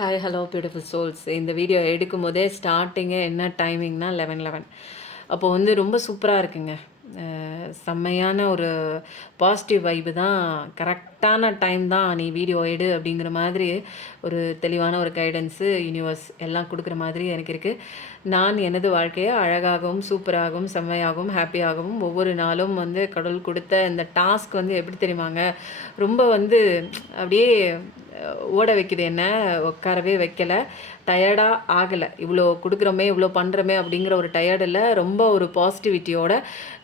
Hi hello beautiful souls. இந்த video எடுக்கும்போதே ஸ்டார்டிங்கே என்ன டைமிங்னா 11:11. அப்போது வந்து ரொம்ப சூப்பராக இருக்குங்க. செம்மையான ஒரு பாசிட்டிவ் வைப்பு தான். கரெக்டான டைம் தான் நீ வீடியோ எடு அப்படிங்கிற மாதிரி ஒரு தெளிவான ஒரு கைடன்ஸு யூனிவர்ஸ் எல்லாம் கொடுக்குற மாதிரி எனக்கு இருக்குது. நான் எனது வாழ்க்கையை அழகாகவும் சூப்பராகவும் செம்மையாகவும் ஹாப்பியாகவும் ஒவ்வொரு நாளும் வந்து கடவுள் கொடுத்த இந்த டாஸ்க் வந்து எப்படி தெரியுமாங்க, ரொம்ப வந்து அப்படியே ஓட வைக்குது, என்ன உட்காரவே வைக்கலை, டயர்டாக ஆகலை. இவ்வளோ கொடுக்குறோமே இவ்வளோ பண்ணுறோமே அப்படிங்கிற ஒரு டயர்டு இல்லை, ரொம்ப ஒரு பாசிட்டிவிட்டியோட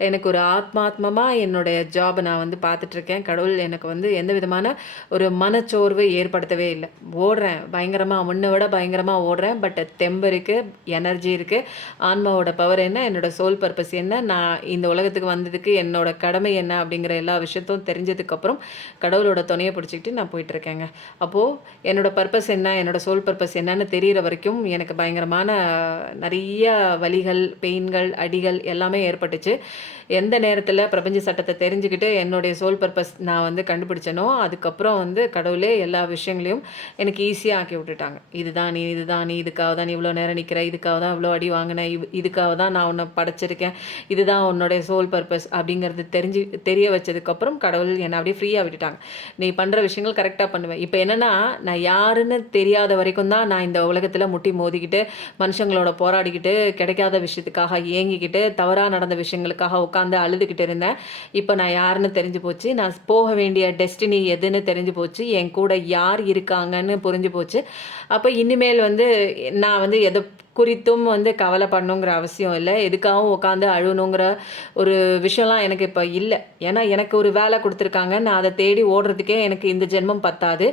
எனக்கு ஒரு ஆத்மாத்மமாக என்னுடைய ஜாபை நான் வந்து பார்த்துட்ருக்கேன். கடவுள் எனக்கு வந்து எந்த விதமான ஒரு மனச்சோர்வு ஏற்படுத்தவே இல்லை. ஓடுறேன் பயங்கரமாக, முன்னை விட பயங்கரமாக ஓடுறேன். பட் தெம்பு இருக்குது, எனர்ஜி இருக்குது. ஆன்மாவோட பவர் என்ன, என்னோடய சோல் பர்பஸ் என்ன, நான் இந்த உலகத்துக்கு வந்ததுக்கு என்னோட கடமை என்ன அப்படிங்கிற எல்லா விஷயத்தும் தெரிஞ்சதுக்கப்புறம் கடவுளோட துணையை பிடிச்சிக்கிட்டு நான் போயிட்டுருக்கேங்க. அப்போது என்னோடய பர்பஸ் என்ன, என்னோடய சோல் பர்பஸ் என்னன்னு தெரிகிற வரைக்கும் எனக்கு பயங்கரமான நிறைய வலிகள், பெயின்கள், அடிகள் எல்லாமே ஏற்பட்டுச்சு. எந்த நேரத்தில் பிரபஞ்ச சட்டத்தை தெரிஞ்சுக்கிட்டு என்னுடைய சோல் பர்பஸ் நான் வந்து கண்டுபிடிச்சனோ அதுக்கப்புறம் வந்து கடவுளே எல்லா விஷயங்களையும் எனக்கு ஈஸியாக ஆக்கி விட்டுட்டாங்க. இதுதான் நீ, இதுக்காக தான் நீ இவ்வளோ நேரம் நிற்கிற, இதுக்காக தான் இவ்வளோ அடி வாங்கினேன், இதுக்காக தான் நான் உன்னை படைச்சிருக்கேன், இதுதான் உன்னுடைய சோல் பர்பஸ் அப்படிங்கிறது தெரிய வச்சதுக்கப்புறம் கடவுள் என்னை அப்படியே ஃப்ரீயாக விட்டுட்டாங்க. நீ பண்ணுற விஷயங்கள் கரெக்டாக பண்ணுவேன். இப்போ என்னென்னா, நான் யாருன்னு தெரியாத வரைக்கும் தான் நான் இந்த உலகத்தில் முட்டி மோதிக்கிட்டு மனுஷங்களோட போராடிக்கிட்டு கிடைக்காத விஷயத்துக்காக ஏங்கிக்கிட்டு தவறாக நடந்த விஷயங்களுக்காக உட்காந்து அழுதுகிட்டு இருந்தேன். இப்போ நான் யாருன்னு தெரிஞ்சு போச்சு, நான் போக வேண்டிய டெஸ்டினி எதுன்னு தெரிஞ்சு போச்சு, என் கூட யார் இருக்காங்கன்னு புரிஞ்சு போச்சு. அப்போ இனிமேல் வந்து நான் வந்து எதை குறித்தும் வந்து கவலைப்படணுங்கிற அவசியம் இல்லை, எதுக்காகவும் உட்காந்து அழுகணுங்கிற ஒரு விஷயம்லாம் எனக்கு இப்போ இல்லை. ஏன்னா எனக்கு ஒரு வேலை கொடுத்துருக்காங்க, நான் அதை தேடி ஓடுறதுக்கே எனக்கு இந்த ஜென்மம் பத்தாது.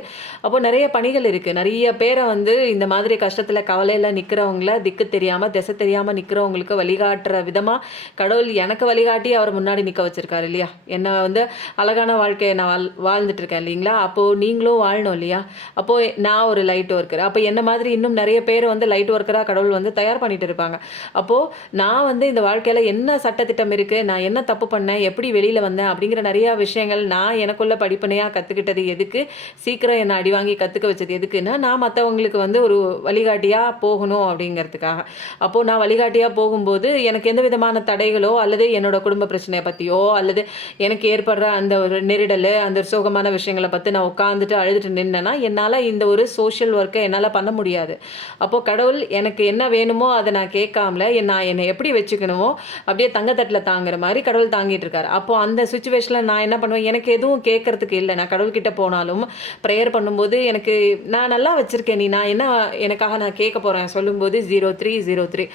அப்போது நிறைய பணிகள் இருக்குது. நிறைய பேரை வந்து இந்த மாதிரி கஷ்டத்தில் கவலையில் நிற்கிறவங்கள, திக்கு தெரியாமல் திசை தெரியாமல் நிற்கிறவங்களுக்கு வழிகாட்டுற விதமாக கடவுள் எனக்கு வழிகாட்டி அவர் முன்னாடி நிற்க வச்சுருக்காரு இல்லையா. என்னை வந்து அழகான வாழ்க்கையை நான் வாழ்ந்துட்டுருக்கேன் இல்லைங்களா. அப்போது நீங்களும் வாழணும் இல்லையா. அப்போது நான் ஒரு லைட் ஒர்க்கர், அப்போ என்ன மாதிரி இன்னும் நிறைய பேர் வந்து லைட் ஒர்க்கராக கடவுள் வந்து தயார் பண்ணிட்டு இருப்பாங்க. அப்போது நான் வந்து இந்த வாழ்க்கையில் என்ன சட்டத்திட்டம் இருக்குது, நான் என்ன தப்பு பண்ணேன், எப்படி வெளியில் வந்தேன் அப்படிங்கிற நிறையா விஷயங்கள் நான் எனக்குள்ள படிப்பனையாக கற்றுக்கிட்டது எதுக்கு, சீக்கிரம் என்னை அடி வாங்கி கற்றுக்க வச்சது எதுக்குன்னா, நான் மற்றவங்களுக்கு வந்து ஒரு வழிகாட்டியாக போகணும் அப்படிங்கிறதுக்காக. அப்போது நான் வழிகாட்டியாக போகும்போது எனக்கு எந்த விதமான தடைகளோ அல்லது என்னோட குடும்ப பிரச்சனையை பற்றியோ அல்லது எனக்கு ஏற்படுற அந்த ஒரு நெருடல், அந்த சோகமான விஷயங்களை பற்றி நான் உட்காந்துட்டு அழுதுட்டு நின்னேன்னா என்னால் இந்த ஒரு சோஷியல் ஒர்க்கை என்னால் பண்ண முடியாது. அப்போது கடவுள் எனக்கு என்ன வேணுமோ அதை நான் கேட்காமல நான் என்னை எப்படி வச்சுக்கணுமோ அப்படியே தங்கத்தட்டில் தாங்குற மாதிரி கடவுள் தாங்கிட்டு இருக்காரு. அப்போது அந்த சுச்சுவேஷனில் நான் என்ன பண்ணுவேன், எனக்கு எதுவும் கேட்கறதுக்கு இல்லை. நான் கடவுள்கிட்ட போனாலும் ப்ரேயர் பண்ணும்போது எனக்கு நான் நல்லா வச்சுருக்கேன், நீ நான் என்ன எனக்காக நான் கேட்க போகிறேன் சொல்லும்போது 0303.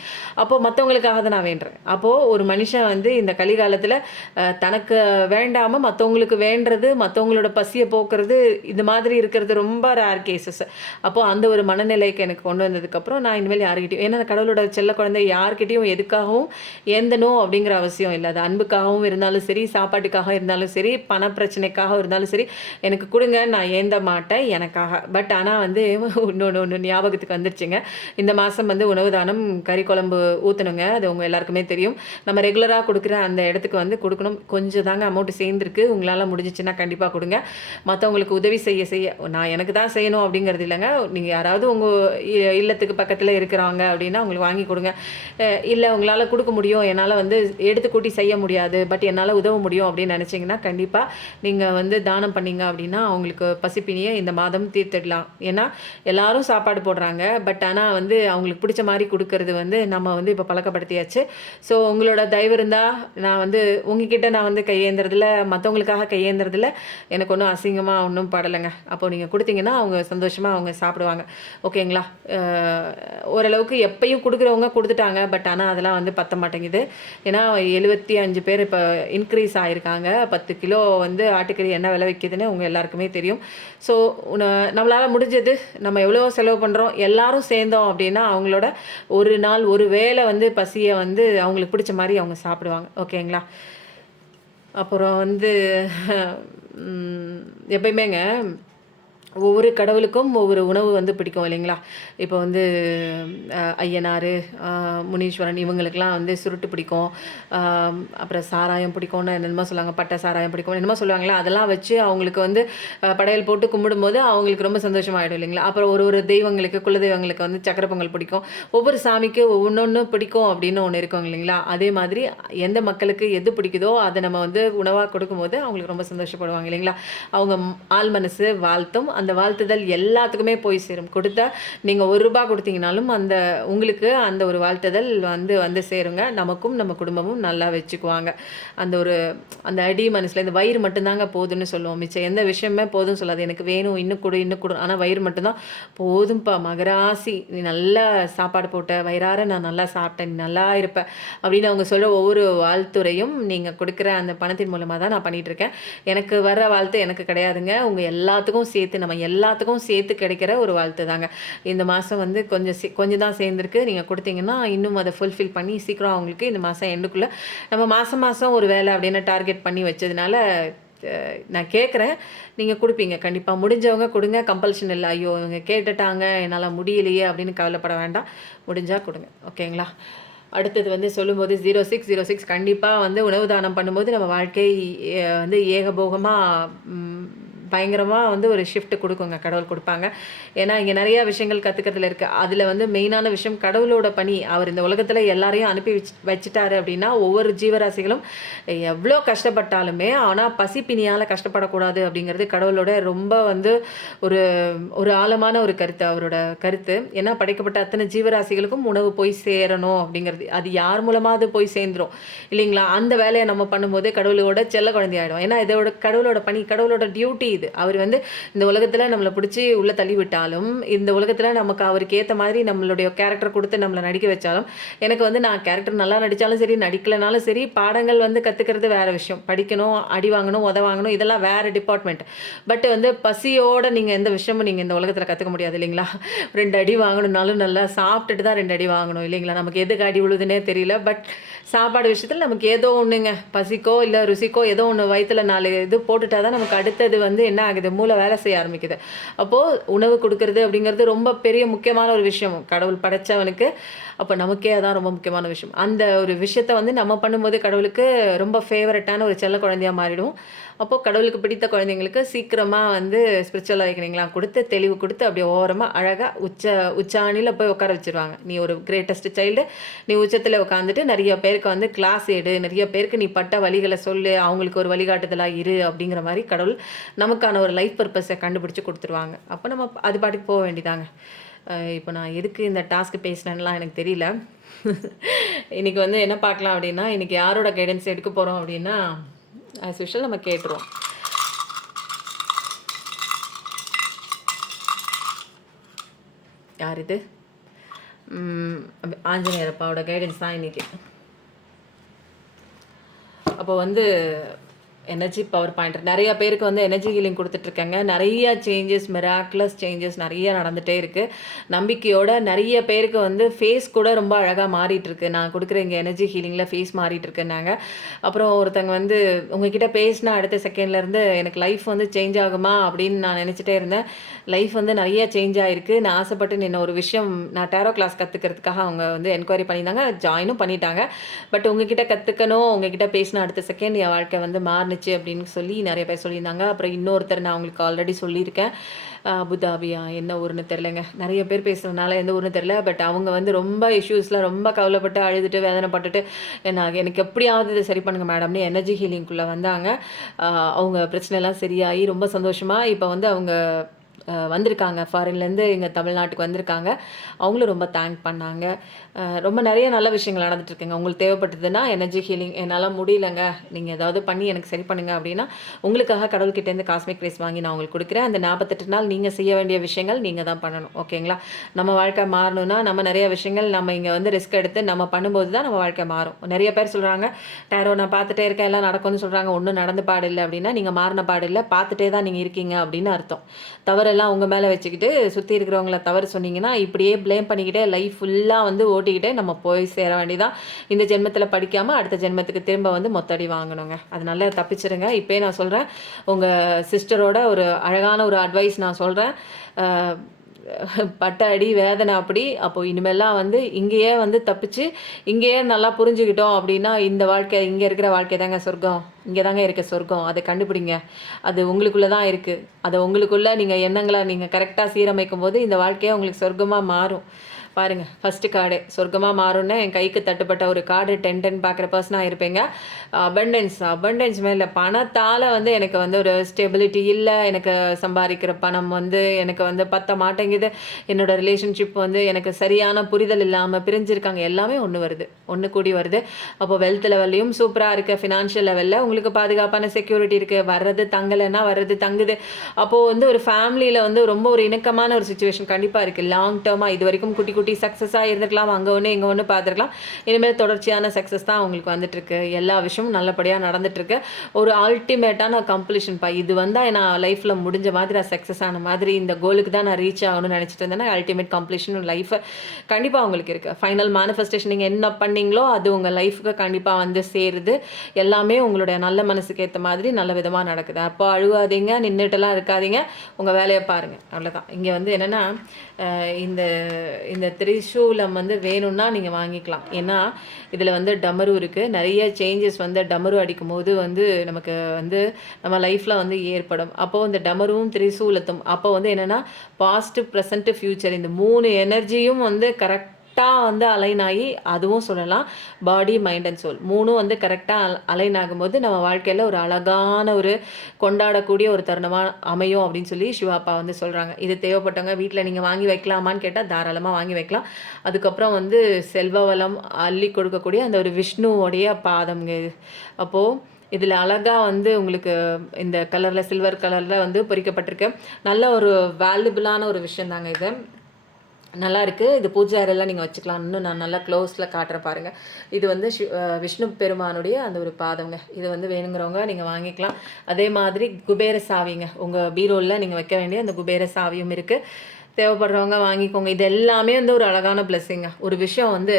அப்போது மற்றவங்களுக்காக தான் நான் வேண்டுறேன். அப்போது ஒரு மனுஷன் வந்து இந்த கலிகாலத்தில் தனக்கு வேண்டாமல் மற்றவங்களுக்கு வேண்டுறது, மற்றவங்களோட பசியை போக்குறது, இந்த மாதிரி இருக்கிறது ரொம்ப ரேர் கேசஸ். அப்போது அந்த ஒரு மனநிலைக்கு எனக்கு கொண்டு வந்ததுக்கப்புறம் நான் இனிமேல் யாருக்கிட்டையும், ஏன்னா கடவுளோட செல்ல குழந்தை, யார்கிட்டையும் எதுக்காகவும் ஏந்தணும் அப்படிங்கிற அவசியம் இல்லை. அது அன்புக்காகவும் இருந்தாலும் சரி, சாப்பாட்டுக்காக இருந்தாலும் சரி, பண பிரச்சனைக்காக இருந்தாலும் சரி, எனக்கு கொடுங்க, நான் ஏந்த மாட்டேன் எனக்காக. பட் ஆனால் வந்து ஒன்று ஞாபகத்துக்கு வந்துருச்சுங்க. இந்த மாதம் வந்து உணவு தானம் கறி குழம்பு ஊற்றணுங்க. அது உங்கள் எல்லாருக்குமே தெரியும். நம்ம ரெகுலராக கொடுக்குற அந்த இடத்துக்கு வந்து கொடுக்கணும். கொஞ்சம் தாங்க அமௌண்ட் சேர்ந்துருக்கு, உங்களால் முடிஞ்சிச்சுன்னா கண்டிப்பாக கொடுங்க. மற்றவங்களுக்கு உதவி செய்ய நான் எனக்கு தான் செய்யணும் அப்படிங்கிறது இல்லைங்க. நீங்கள் யாராவது உங்கள் இல்லத்துக்கு பக்கத்தில் இருக்கிறாங்க அப்படின்னா உங்களுக்கு வாங்கி கொடுங்க. இல்லை உங்களால் கொடுக்க முடியும், என்னால் வந்து எடுத்து கூட்டி செய்ய முடியாது, பட் என்னால் உதவ முடியும் அப்படின்னு நினச்சிங்கன்னா கண்டிப்பாக நீங்கள் வந்து தானம் பண்ணிங்க அப்படின்னா அவங்களுக்கு பசிப்பினியை இந்த மாதம் தீர்த்திடலாம். ஏன்னா எல்லாரும் சாப்பாடு போடுறாங்க, பட் ஆனால் வந்து அவங்களுக்கு பிடிச்ச மாதிரி கொடுக்கறது வந்து நம்ம வந்து இப்போ பழக்கப்படுத்தியாச்சு. ஸோ உங்களோட தயவு இருந்தால் நான் வந்து உங்ககிட்ட நான் வந்து கையேந்துறதில்ல, மற்றவங்களுக்காக கையேந்துறதில்ல, எனக்கு ஒன்றும் அசிங்கமாக ஒன்றும் படலைங்க. அப்போது நீங்கள் கொடுத்தீங்கன்னா அவங்க சந்தோஷமாக அவங்க சாப்பிடுவாங்க. ஓகேங்களா. ஓரளவுக்கு எப்பயும் கொடுக்குறவங்க கொடுத்துட்டாங்க, பட் ஆனால் அதெல்லாம் வந்து பத்த மாட்டேங்குது. ஏன்னா 75 பேர் இப்போ இன்க்ரீஸ் ஆகிருக்காங்க. 10 கிலோ வந்து ஆட்டுக்கறி என்ன விலை விற்கிதுன்னு உங்கள் எல்லாருக்குமே தெரியும். ஸோ நம்மளால் முடிஞ்சது, நம்ம எவ்வளோ செலவு பண்ணுறோம் எல்லாரும் சேர்ந்தோம் அப்படின்னா அவங்களோட ஒரு நாள் ஒரு வேளை வந்து பசியை வந்து அவங்களுக்கு பிடிச்ச மாதிரி அவங்க சாப்பிடுவாங்க. ஓகேங்களா. அப்புறம் வந்து எப்பயுமேங்க ஒவ்வொரு கடவுளுக்கும் ஒவ்வொரு உணவு வந்து பிடிக்கும் இல்லைங்களா? இப்போ வந்து ஐயனார், முனீஸ்வரன் இவங்களுக்கெல்லாம் வந்து சுருட்டு பிடிக்கும். அப்புறம் சாராயம் பிடிக்கும்னு என்னென்னமோ சொல்லுவாங்க. பட்டை சாராயம் பிடிக்கும் என்னமோ சொல்லுவாங்கல்ல. அதெல்லாம் வச்சு அவங்களுக்கு வந்து படையல் போட்டு கும்பிடும்போது அவங்களுக்கு ரொம்ப சந்தோஷமாயிடும் இல்லைங்களா? அப்புறம் ஒரு ஒரு தெய்வங்களுக்கு, குலதெய்வங்களுக்கு வந்து சக்கரை பொங்கல் பிடிக்கும். ஒவ்வொரு சாமிக்கு ஒவ்வொன்னொன்னு பிடிக்கும் அப்படின்னு ஒண்ணு இருக்கும் இல்லைங்களா? அதே மாதிரி எந்த மக்களுக்கு எது பிடிக்குதோ அத நம்ம வந்து உணவா கொடுக்கும்போது அவங்களுக்கு ரொம்ப சந்தோஷப்படுவாங்க இல்லைங்களா? அவங்க ஆழ் மனசு வாழ்த்தும். அந்த வாழ்த்துதல் எல்லாத்துக்குமே போய் சேரும். கொடுத்தா நீங்க ரூ. 1 குடுத்தீங்கனாலும், அந்த உங்களுக்கு அந்த ஒரு வாழ்த்துதல் வந்து வந்து சேருங்க. நமக்கும், நம்ம குடும்பமும் நல்லா வச்சுக்குவாங்க. அந்த ஒரு அந்த அடி மனசுல இந்த வயிறு மட்டும் தாங்க போதும்ன்னு சொல்லுவோம். மிச்சம் எந்த விஷயமுமே போதும்னு சொல்லாது. எனக்கு வேணும், இன்னும் குடு, இன்னும் குடு. ஆனா வயிறு மட்டும் தான் போதும்பா மகராசி, நீ நல்லா சாப்பாடு போட்ட, வயிறார நான் நல்லா சாப்பிட்டேன், நீ நல்லா இருப்ப அப்படின்னு அவங்க சொல்ற ஒவ்வொரு வாழ்த்துரையும் நீங்க குடுக்குற அந்த பணத்தின் மூலமா தான் நான் பண்ணிட்டு இருக்கேன். எனக்கு வர்ற வாழ்த்து எனக்கு கிடையாதுங்க. உங்க எல்லாத்துக்கும் சேர்த்து நம்ம எல்லாத்துக்கும் சேர்த்து கிடைக்கிற ஒரு வாழ்த்து தாங்க. இந்த மாதம் வந்து கொஞ்சம் தான் சேர்ந்துருக்கு. நீங்கள் கொடுத்தீங்கன்னா இன்னும் அதை ஃபுல்ஃபில் பண்ணி சீக்கிரம் அவங்களுக்கு இந்த மாதம் எண்டுக்குள்ளே நம்ம மாதம் மாதம் ஒரு வேலை அப்படின்னு டார்கெட் பண்ணி வச்சதுனால நான் கேட்குறேன். நீங்கள் கொடுப்பீங்க கண்டிப்பாக. முடிஞ்சவங்க கொடுங்க. கம்பல்ஷன் இல்லை. ஐயோ இவங்க கேட்டுட்டாங்க என்னால் முடியலையே அப்படின்னு கவலைப்பட வேண்டாம். முடிஞ்சால் கொடுங்க. ஓகேங்களா? அடுத்தது வந்து சொல்லும்போது 0606 கண்டிப்பாக வந்து உணவு தானம் பண்ணும்போது நம்ம வாழ்க்கை வந்து ஏகபோகமாக பயங்கரமாக வந்து ஒரு ஷிஃப்ட் கொடுக்குங்க. கடவுள் கொடுப்பாங்க. ஏன்னா இங்கே நிறையா விஷயங்கள் கற்றுக்கிறதுல இருக்குது. அதில் வந்து மெயினான விஷயம் கடவுளோட பணி. அவர் இந்த உலகத்தில் எல்லாரையும் அனுப்பி வச்சுட்டாரு அப்படின்னா ஒவ்வொரு ஜீவராசிகளும் எவ்வளோ கஷ்டப்பட்டாலுமே ஆனால் பசிப்பினியால் கஷ்டப்படக்கூடாது அப்படிங்கிறது கடவுளோட ரொம்ப வந்து ஒரு ஒரு ஆழமான ஒரு கருத்து, அவரோட கருத்து. ஏன்னா படைக்கப்பட்ட அத்தனை ஜீவராசிகளுக்கும் உணவு போய் சேரணும் அப்படிங்கிறது. அது யார் மூலமாக அது போய் சேர்ந்துடும் இல்லைங்களா? அந்த வேலையை நம்ம பண்ணும்போது கடவுளோட செல்ல குழந்தையாயிடும். ஏன்னா இதோட கடவுளோட பணி, கடவுளோட டியூட்டி இது. அவர் வந்து இந்த உலகத்தில் நம்மளை பிடிச்சி உள்ளே தள்ளி விட்டாலும், இந்த உலகத்தில் நமக்கு அவருக்கு ஏற்ற மாதிரி நம்மளுடைய கேரக்டர் கொடுத்து நம்மளை நடிக்க வச்சாலும், எனக்கு வந்து நான் கேரக்டர் நல்லா நடித்தாலும் சரி, நடிக்கலைனாலும் சரி, பாடங்கள் வந்து கற்றுக்கிறது வேறு விஷயம். படிக்கணும், அடி வாங்கணும், உத வாங்கணும், இதெல்லாம் வேறு டிபார்ட்மெண்ட். பட் வந்து பசியோட நீங்கள் எந்த விஷயமும் நீங்கள் இந்த உலகத்தில் கற்றுக்க முடியாது இல்லைங்களா? 2 அடி வாங்கணுன்னாலும் நல்லா சாப்பிட்டுட்டு தான் 2 அடி வாங்கணும் இல்லைங்களா? நமக்கு எதுக்கு அடி விழுதுன்னே தெரியல. பட் சாப்பாடு விஷயத்தில் நமக்கு ஏதோ ஒன்றுங்க, பசிக்கோ இல்லை ருசிக்கோ ஏதோ ஒன்று வயிற்றுல 4 இது போட்டுட்டா தான் நமக்கு அடுத்தது வந்து என்ன ஆகுது, மூளை வேலை செய்ய ஆரம்பிக்குது. அப்போது உணவு கொடுக்கறது அப்படிங்கிறது ரொம்ப பெரிய முக்கியமான ஒரு விஷயம் கடவுள் படைச்சவனுக்கு. அப்போ நமக்கே அதான் ரொம்ப முக்கியமான விஷயம். அந்த ஒரு விஷயத்த வந்து நம்ம பண்ணும்போது கடவுளுக்கு ரொம்ப ஃபேவரட்டான ஒரு செல்ல குழந்தையாக மாறிடும். அப்போது கடவுளுக்கு பிடித்த குழந்தைங்களுக்கு சீக்கிரமாக வந்து ஸ்பிரிச்சுவல் அவேக்கனிங்லாம் கொடுத்து தெளிவு கொடுத்து அப்படியே ஓரமாக அழகாக உச்சாணியில் போய் உட்கார வச்சுருவாங்க. நீ ஒரு கிரேட்டஸ்ட் சைல்டு, நீ உச்சத்தில் உட்காந்துட்டு நிறைய பேருக்கு வந்து கிளாஸ் எடு, நிறைய பேருக்கு நீ பட்ட வழிகளை சொல்லு, அவங்களுக்கு ஒரு வழிகாட்டுதலாக இரு அப்படிங்கிற மாதிரி கடவுள் நமக்கான ஒரு லைஃப் பர்பஸை கண்டுபிடிச்சி கொடுத்துருவாங்க. அப்போ நம்ம அது பாட்டுக்கு போக வேண்டியதாங்க. இப்போ நான் எதுக்கு இந்த டாஸ்க் பேசினேன்லாம் எனக்கு தெரியல. இன்றைக்கி வந்து என்ன பார்க்கலாம் அப்படின்னா, இன்றைக்கி யாரோட கைடன்ஸ் எடுக்க போகிறோம் அப்படின்னா, ஆஸ் யூஷுவல் நம்ம கேட்டுருவோம். யார் இது? ஆஞ்சநேயர் அப்பாவோட கைடன்ஸ் தான் இன்றைக்கி. அப்போ வந்து எனர்ஜி பவர் பாயிண்ட் நிறைய பேருக்கு வந்து எனர்ஜி ஹீலிங் கொடுத்துட்ருக்காங்க. நிறைய சேஞ்சஸ், மிராக்குலஸ் சேஞ்சஸ் நிறைய நடந்துகிட்டே இருக்குது. நம்பிக்கையோட நிறைய பேருக்கு வந்து ஃபேஸ் கூட ரொம்ப அழகாக மாறிட்டுருக்கு. நான் கொடுக்குற இங்கே எனர்ஜி ஹீலிங்கில் ஃபேஸ் மாறிட்டுருக்குன்னாங்க. அப்புறம் ஒருத்தங்க வந்து உங்ககிட்ட பேசினா அடுத்த செகண்ட்லேருந்து எனக்கு லைஃப் வந்து சேஞ்ச் ஆகுமா அப்படின்னு நான் நினச்சிட்டே இருந்தேன். லைஃப் வந்து நிறைய சேஞ்ச் ஆகிருக்கு. நான் ஆசைப்பட்டு நின்ன ஒரு விஷயம், நான் டேரோ கிளாஸ் கற்றுக்கிறதுக்காக அவங்க வந்து என்கொயரி பண்ணியிருந்தாங்க, ஜாயினும் பண்ணிட்டாங்க. பட் உங்ககிட்ட கற்றுக்கணும், உங்ககிட்ட பேசினா அடுத்த செகண்ட் என் வாழ்க்கை வந்து மாறுனுச்சு அப்படின்னு சொல்லி நிறைய பேர் சொல்லியிருந்தாங்க. அப்புறம் இன்னொருத்தர் நான் அவங்களுக்கு ஆல்ரெடி சொல்லியிருக்கேன், அபுதாபியா என்ன ஊருன்னு தெரிலங்க. நிறைய பேர் பேசுகிறதுனால எந்த ஊருன்னு தெரில. பட் அவங்க வந்து ரொம்ப இஷ்யூஸில் ரொம்ப கவலைப்பட்டு அழுதுட்டு வேதனைப்பட்டுட்டு எனக்கு எப்படியாவது இதை சரி பண்ணுங்கள் மேடம்னு எனர்ஜி ஹீலிங்குள்ளே வந்தாங்க. அவங்க பிரச்சனைலாம் சரியாகி ரொம்ப சந்தோஷமாக இப்போ வந்து அவங்க வந்திருக்காங்க. ஃபாரின்லேருந்து எங்கள் தமிழ்நாட்டுக்கு வந்திருக்காங்க. அவங்களும் ரொம்ப தேங்க் பண்ணாங்க. ரொம்ப நிறைய நல்ல விஷயங்கள் நடந்துட்டுருக்குங்க. உங்களுக்கு தேவைப்பட்டதுன்னா எனர்ஜி ஹீலிங் என்னால் முடியலங்க, நீங்கள் ஏதாவது பண்ணி எனக்கு சரி பண்ணுங்கள் அப்படின்னா, உங்களுக்காக கடவுள்கிட்டேருந்து காஸ்மிக் ரேஸ் வாங்கி நான் உங்களுக்கு கொடுக்குறேன். அந்த 48 நாள் நீங்கள் செய்ய வேண்டிய விஷயங்கள் நீங்கள் தான் பண்ணணும். ஓகேங்களா? நம்ம வாழ்க்கை மாறணும்னா நம்ம நிறைய விஷயங்கள் நம்ம இங்கே வந்து ரிஸ்க் எடுத்து நம்ம பண்ணும்போது தான் நம்ம வாழ்க்கை மாறும். நிறைய பேர் சொல்கிறாங்க, டேரோ நான் பார்த்துட்டே இருக்கேன் எல்லாம் நடக்கும்னு சொல்கிறாங்க, ஒன்றும் நடந்து பாடில்லை அப்படின்னா, நீங்கள் மாறின பாடில்லை, பார்த்துட்டே தான் நீங்கள் இருக்கீங்க அப்படின்னு அர்த்தம். தவறெல்லாம் தப்பெல்லாம் உங்கள் மேலே வச்சுக்கிட்டு சுற்றி இருக்கிறவங்கள தவறு சொன்னீங்கன்னா இப்படியே ப்ளேம் பண்ணிக்கிட்டே லைஃப் ஃபுல்லாக வந்து ஓட்டிக்கிட்டே நம்ம போய் சேர வேண்டியதான். இந்த ஜென்மத்தில் படிக்காமல் அடுத்த ஜென்மத்துக்கு திரும்ப வந்து மொத்தடி வாங்கணுங்க. அதனால தப்பிச்சிருங்க. இப்போயே நான் சொல்கிறேன், உங்கள் சிஸ்டரோட ஒரு அழகான ஒரு அட்வைஸ் நான் சொல்கிறேன். பட்ட அடி வேதனை அப்படி. அப்போ இனிமேல்லாம் வந்து இங்கேயே வந்து தப்பிச்சு இங்கேயே நல்லா புரிஞ்சுக்கிட்டோம் அப்படின்னா இந்த வாழ்க்கை, இங்கே இருக்கிற வாழ்க்கை தாங்க சொர்க்கம். இங்கே தாங்க இருக்க சொர்க்கம். அதை கண்டுபிடிங்க. அது உங்களுக்குள்ளே தான் இருக்குது. அதை உங்களுக்குள்ளே நீங்கள் எண்ணங்களை நீங்கள் கரெக்டாக சீரமைக்கும் போது இந்த வாழ்க்கையே உங்களுக்கு சொர்க்கமாக மாறும். பாருங்கள், ஃபஸ்ட்டு கார்டு சொர்க்கமாக மாறும்னா என் கைக்கு தட்டுப்பட்ட ஒரு கார்டு 10 பார்க்குற பர்சனாக இருப்பீங்க. அபண்டன்ஸ் மேலே பணத்தால் வந்து எனக்கு வந்து ஒரு ஸ்டெபிலிட்டி இல்லை, எனக்கு சம்பாதிக்கிற பணம் வந்து எனக்கு வந்து பத்த மாட்டேங்குது, என்னோடய ரிலேஷன்ஷிப் வந்து எனக்கு சரியான புரிதல் இல்லாமல் பிரிஞ்சிருக்காங்க, எல்லாமே ஒன்று கூடி வருது. அப்போது வெல்த் லெவல்லையும் சூப்பராக இருக்குது. ஃபினான்ஷியல் லெவலில் உங்களுக்கு பாதுகாப்பான செக்யூரிட்டி இருக்குது. வர்றது தங்கலைன்னா வர்றது தங்குது. அப்போது வந்து ஒரு ஃபேமிலியில் வந்து ரொம்ப ஒரு இணக்கமான ஒரு சுச்சுவேஷன் கண்டிப்பாக இருக்குது. லாங் டேர்மாக இது வரைக்கும் குட்டி குட்டி சக்ஸஸாக இருந்துக்கலாம், அங்கே ஒன்று இங்கே ஒன்று பார்த்துருக்கலாம். இனிமேல் தொடர்ச்சியான சக்ஸஸ் தான் உங்களுக்கு வந்துட்டுருக்கு. எல்லா விஷயமும் நல்லபடியாக நடந்துட்டுருக்கு. ஒரு அல்டிமேட்டான கம்ப்ளீஷன் இது வந்தால் நான் லைஃப்பில் முடிஞ்ச மாதிரி நான் சக்ஸஸ் ஆன மாதிரி, இந்த கோலுக்கு தான் நான் ரீச் ஆகணும்னு நினச்சிட்டு இருந்தேன்னா அல்டிமேட் கம்ப்ளீஷன் லைஃப்பை கண்டிப்பாக உங்களுக்கு இருக்குது. ஃபைனல் மேனிஃபெஸ்டேஷன் நீங்கள் என்ன பண்ணீங்களோ அது உங்கள் லைஃபுக்கு கண்டிப்பாக வந்து சேருது. எல்லாமே உங்களுடைய நல்ல மனசுக்கு ஏற்ற மாதிரி நல்ல விதமாக நடக்குது. அப்போ அழுகாதீங்க, நின்றுட்டுலாம் இருக்காதீங்க, உங்கள் வேலையை பாருங்கள். அவ்வளோதான். இங்கே வந்து என்னென்னா இந்த இந்த திரிசூலம் வந்து வேணும்னா நீங்கள் வாங்கிக்கலாம். ஏன்னா இதில் வந்து டமரு இருக்குது. நிறைய சேஞ்சஸ் வந்து டமரு அடிக்கும் போது வந்து நமக்கு வந்து நம்ம லைஃப்பில் வந்து ஏற்படும். அப்போது இந்த டமருவும் திரிசூலத்தும் அப்போ வந்து என்னென்னா பாஸ்ட், ப்ரெசண்ட்டு, ஃப்யூச்சர் இந்த 3 எனர்ஜியும் வந்து கரெக்டாக வந்து அலைன் ஆகி, அதுவும் சொல்லலாம் பாடி, மைண்ட் அண்ட் சோல் 3ம் வந்து கரெக்டாக அலைன் ஆகும்போது நம்ம வாழ்க்கையில் ஒரு அழகான ஒரு கொண்டாடக்கூடிய ஒரு தருணமாக அமையும் அப்படின்னு சொல்லி சிவாப்பா வந்து சொல்கிறாங்க. இது தேவைப்பட்டவங்க வீட்டில் நீங்கள் வாங்கி வைக்கலாமான்னு கேட்டால் தாராளமாக வாங்கி வைக்கலாம். அதுக்கப்புறம் வந்து செல்வ வளம் அள்ளி கொடுக்கக்கூடிய அந்த ஒரு விஷ்ணுவோடைய பாதம்ங்க இது. அப்போது இதில் அழகாக வந்து உங்களுக்கு இந்த கலரில் சில்வர் கலரில் வந்து பொறிக்கப்பட்டிருக்கு. நல்ல ஒரு வேல்யூபிளான ஒரு விஷயம் தாங்க இது. நல்லா இருக்குது. இது பூஜை அறையெல்லாம் நீங்கள் வச்சுக்கலாம். இன்னும் நான் நல்லா க்ளோஸில் காட்டுற பாருங்கள். இது வந்து விஷ்ணு பெருமானுடைய அந்த ஒரு பாதங்க. இது வந்து வேணுங்கிறவங்க நீங்கள் வாங்கிக்கலாம். அதே மாதிரி குபேர சாவிங்க, உங்கள் பீரோவில் நீங்கள் வைக்க வேண்டிய அந்த குபேர சாவியும் இருக்குது. தேவைப்படுறவங்க வாங்கிக்கோங்க. இது எல்லாமே வந்து ஒரு அழகான பிளெஸ்ஸிங்க. ஒரு விஷயம் வந்து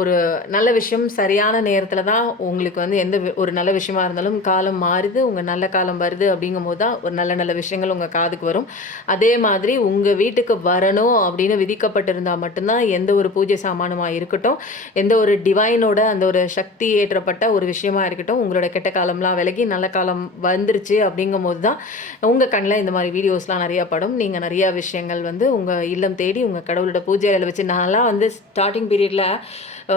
ஒரு நல்ல விஷயம் சரியான நேரத்தில் தான் உங்களுக்கு வந்து எந்த ஒரு நல்ல விஷயமா இருந்தாலும் காலம் மாறுது, உங்கள் நல்ல காலம் வருது அப்படிங்கும்போது தான் ஒரு நல்ல நல்ல விஷயங்கள் உங்கள் காதுக்கு வரும். அதே மாதிரி உங்கள் வீட்டுக்கு வரணும் அப்படின்னு விதிக்கப்பட்டிருந்தால் மட்டும்தான் எந்த ஒரு பூஜை சாமானமாக இருக்கட்டும், எந்த ஒரு டிவைனோட அந்த ஒரு சக்தி ஏற்றப்பட்ட ஒரு விஷயமா இருக்கட்டும், உங்களோட கெட்ட காலம்லாம் விலகி நல்ல காலம் வந்துருச்சு அப்படிங்கும்போது தான் உங்கள் கண்ணில் இந்த மாதிரி வீடியோஸ்லாம் நிறையா படும். நீங்கள் நிறையா விஷயங்கள் வந்து உங்கள் இல்லம் தேடி உங்கள் கடவுளோட பூஜை அறையில் வச்சு, நான்லாம் வந்து ஸ்டார்டிங் பீரியடில்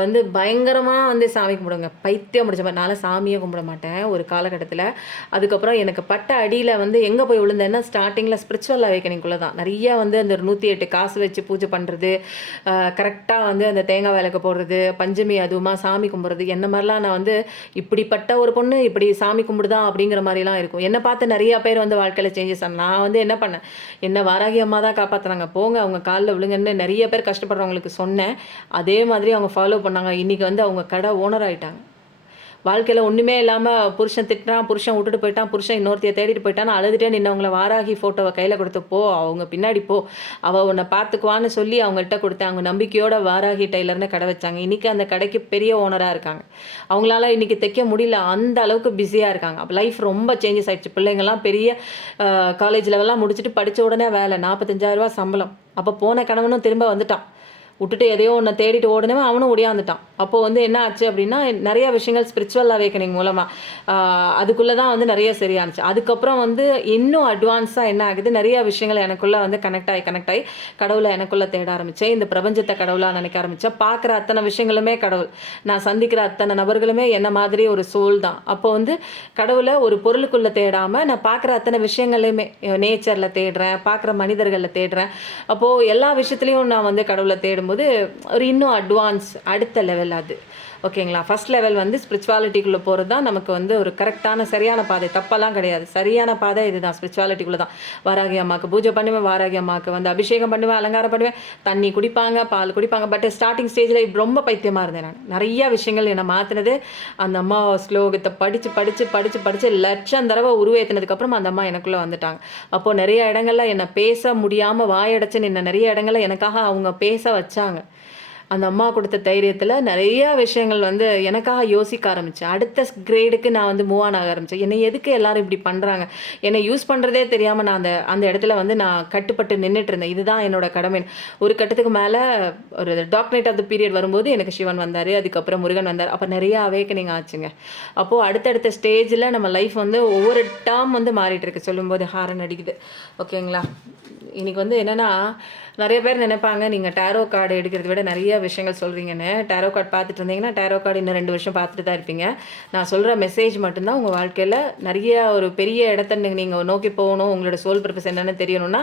வந்து பயங்கரமாக வந்து சாமி கும்பிடுங்க, பைத்தியம் முடிச்ச மாதிரி. நான்லாம் சாமியே கும்பிட மாட்டேன் ஒரு காலகட்டத்தில். அதுக்கப்புறம் எனக்கு பட்ட அடியில் வந்து எங்கே போய் விழுந்தேன்னா ஸ்டார்டிங்கில் ஸ்பிரிச்சுவல் அவேக்கனிங்குள்ளே தான். நிறையா வந்து அந்த 108 காசு வச்சு பூஜை பண்ணுறது, கரெக்டாக வந்து அந்த தேங்காய் விளக்கு போடுறது, பஞ்சமி அதுவுமா சாமி கும்பிட்றது, என்ன மாதிரிலாம் நான் வந்து இப்படிப்பட்ட ஒரு பொண்ணு இப்படி சாமி கும்பிடுதான் அப்படிங்கிற மாதிரிலாம் இருக்கும். என்னை பார்த்து நிறையா பேர் வந்து வாழ்க்கையில் சேஞ்சஸ் ஆன. நான் வந்து என்ன பண்ணேன், என்ன வாராகி அம்மா தான் காப்பாற்றுறாங்க, போங்க அவங்க காலில் விழுங்கன்னு நிறைய பேர் கஷ்டப்படுறவங்களுக்கு சொன்னேன். அதே மாதிரி அவங்க ஃபாலோ பண்ணாங்க. இன்றைக்கி வந்து அவங்க கடை ஓனர் ஆகிட்டாங்க. வாழ்க்கையில் ஒன்றுமே இல்லாமல் புருஷன் திட்டுறான், புருஷன் விட்டுட்டு போயிட்டான், புருஷன் இன்னொருத்தையை தேடிட்டு போயிட்டான்னு அழுதுகிட்டே நின்னவங்கள வாராகி ஃபோட்டோவை கையில் கொடுத்து, போ அவங்க பின்னாடி போ, அவள் உன்னை பார்த்துக்குவான்னு சொல்லி அவங்கள்ட்ட கொடுத்தேன். அவங்க நம்பிக்கையோட வாராகி டெய்லர்னு கடை வச்சாங்க. இன்றைக்கி அந்த கடைக்கு பெரிய ஓனராக இருக்காங்க. அவங்களால இன்றைக்கி தைக்க முடியல, அந்த அளவுக்கு பிஸியாக இருக்காங்க. அப்போ லைஃப் ரொம்ப சேஞ்சஸ் ஆகிடுச்சு. பிள்ளைங்கள்லாம் பெரிய காலேஜ் லெவல்லாம் முடிச்சுட்டு படித்த உடனே வேலை, 45,000 ரூபா சம்பளம். அப்போ போன கணவனும் திரும்ப வந்துட்டான். விட்டுட்டு எதையோ ஒன்று தேடிட்டு ஓடுனவன் அவனும் ஒடியாந்துட்டான். அப்போது வந்து என்ன ஆச்சு அப்படின்னா, நிறைய விஷயங்கள் ஸ்பிரிச்சுவல் அவேக்கனிங் மூலமாக அதுக்குள்ளே தான் வந்து நிறைய சரியானுச்சு. அதுக்கப்புறம் வந்து இன்னும் அட்வான்ஸாக என்ன ஆகுது, நிறைய விஷயங்கள் எனக்குள்ளே வந்து கனெக்ட் ஆகி கடவுளை எனக்குள்ளே தேட ஆரம்பித்தேன். இந்த பிரபஞ்சத்தை கடவுளாக நினைக்க ஆரம்பித்தேன். பார்க்குற அத்தனை விஷயங்களுமே கடவுள், நான் சந்திக்கிற அத்தனை நபர்களுமே என்ன மாதிரி ஒரு சோல் தான். அப்போ வந்து கடவுளை ஒரு பொருளுக்குள்ளே தேடாமல் நான் பார்க்குற அத்தனை விஷயங்களையுமே நேச்சரில் தேடுறேன், பார்க்குற மனிதர்களில் தேடுறேன். அப்போது எல்லா விஷயத்துலையும் நான் வந்து கடவுளை தேடும் போது ஒரு இன்னும் அட்வான்ஸ் அடுத்த லெவல் அது. ஓகேங்களா. ஃபர்ஸ்ட் லெவல் வந்து ஸ்பிரிச்சுவாலிட்டிக்குள்ளே போகிறது தான் நமக்கு வந்து ஒரு கரெக்டான சரியான பாதை, தப்பெல்லாம் கிடையாது. சரியான பாதை இதுதான், ஸ்பிரிச்சுவாலிட்டிக்குள்ளே தான். வாராகி அம்மாவுக்கு பூஜை பண்ணுவேன், வாராகி அம்மாவுக்கு வந்து அபிஷேகம் பண்ணுவேன், அலங்காரம் பண்ணுவேன், தண்ணி குடிப்பாங்க, பால் குடிப்பாங்க. பட் ஸ்டார்டிங் ஸ்டேஜில் ரொம்ப பைத்தியமாக இருந்தேன் நான். நிறையா விஷயங்கள் என்னை மாற்றினது அந்த அம்மா ஸ்லோகத்தை படித்து படித்து படித்து படித்து லட்சம் தடவை உருவேற்றினதுக்கப்புறம் அந்த அம்மா எனக்குள்ளே வந்துட்டாங்க. அப்போது நிறைய இடங்கள்ல என்னை பேச முடியாமல் வாயடைச்சு நின்ன நிறைய இடங்கள்ல எனக்காக அவங்க பேச வச்சாங்க. அந்த அம்மா கொடுத்த தைரியத்தில் நிறையா விஷயங்கள் வந்து எனக்காக யோசிக்க ஆரம்பித்தேன். அடுத்த கிரேடுக்கு நான் வந்து மூவ் ஆக ஆரம்பித்தேன். என்னை எதுக்கு எல்லாரும் இப்படி பண்ணுறாங்க, என்னை யூஸ் பண்ணுறதே தெரியாமல் நான் அந்த இடத்துல வந்து நான் கட்டுப்பட்டு நின்றுட்டு இருந்தேன். இதுதான் என்னோட கடமை. ஒரு கட்டத்துக்கு மேலே ஒரு dark night of the period வரும்போது எனக்கு சிவன் வந்தார், அதுக்கப்புறம் முருகன் வந்தார். அப்போ நிறையா அவேக்கனிங் ஆச்சுங்க. அப்போது அடுத்தடுத்த ஸ்டேஜில் நம்ம லைஃப் வந்து ஒவ்வொரு டேர்ம் வந்து மாறிட்டு இருக்கு. சொல்லும்போது ஹாரன் அடிக்குது. ஓகேங்களா. இன்றைக்கி வந்து என்னென்னா, நிறைய பேர் நினைப்பாங்க நீங்கள் டேரோ கார்டு எடுக்கிறத விட நிறைய விஷயங்கள் சொல்கிறீங்கன்னு. டேரோ கார்டு பார்த்துட்டு இருந்தீங்கன்னா டேரோ கார்டு இன்னும் 2 வருஷம் பார்த்துட்டு தான் இருப்பீங்க. நான் சொல்கிற மெசேஜ் மட்டும்தான் உங்கள் வாழ்க்கையில் நிறைய ஒரு பெரிய இடத்த நீங்கள் நோக்கி போகணும், உங்களோட சோல் பர்பஸ் என்னென்னு தெரியணும்னா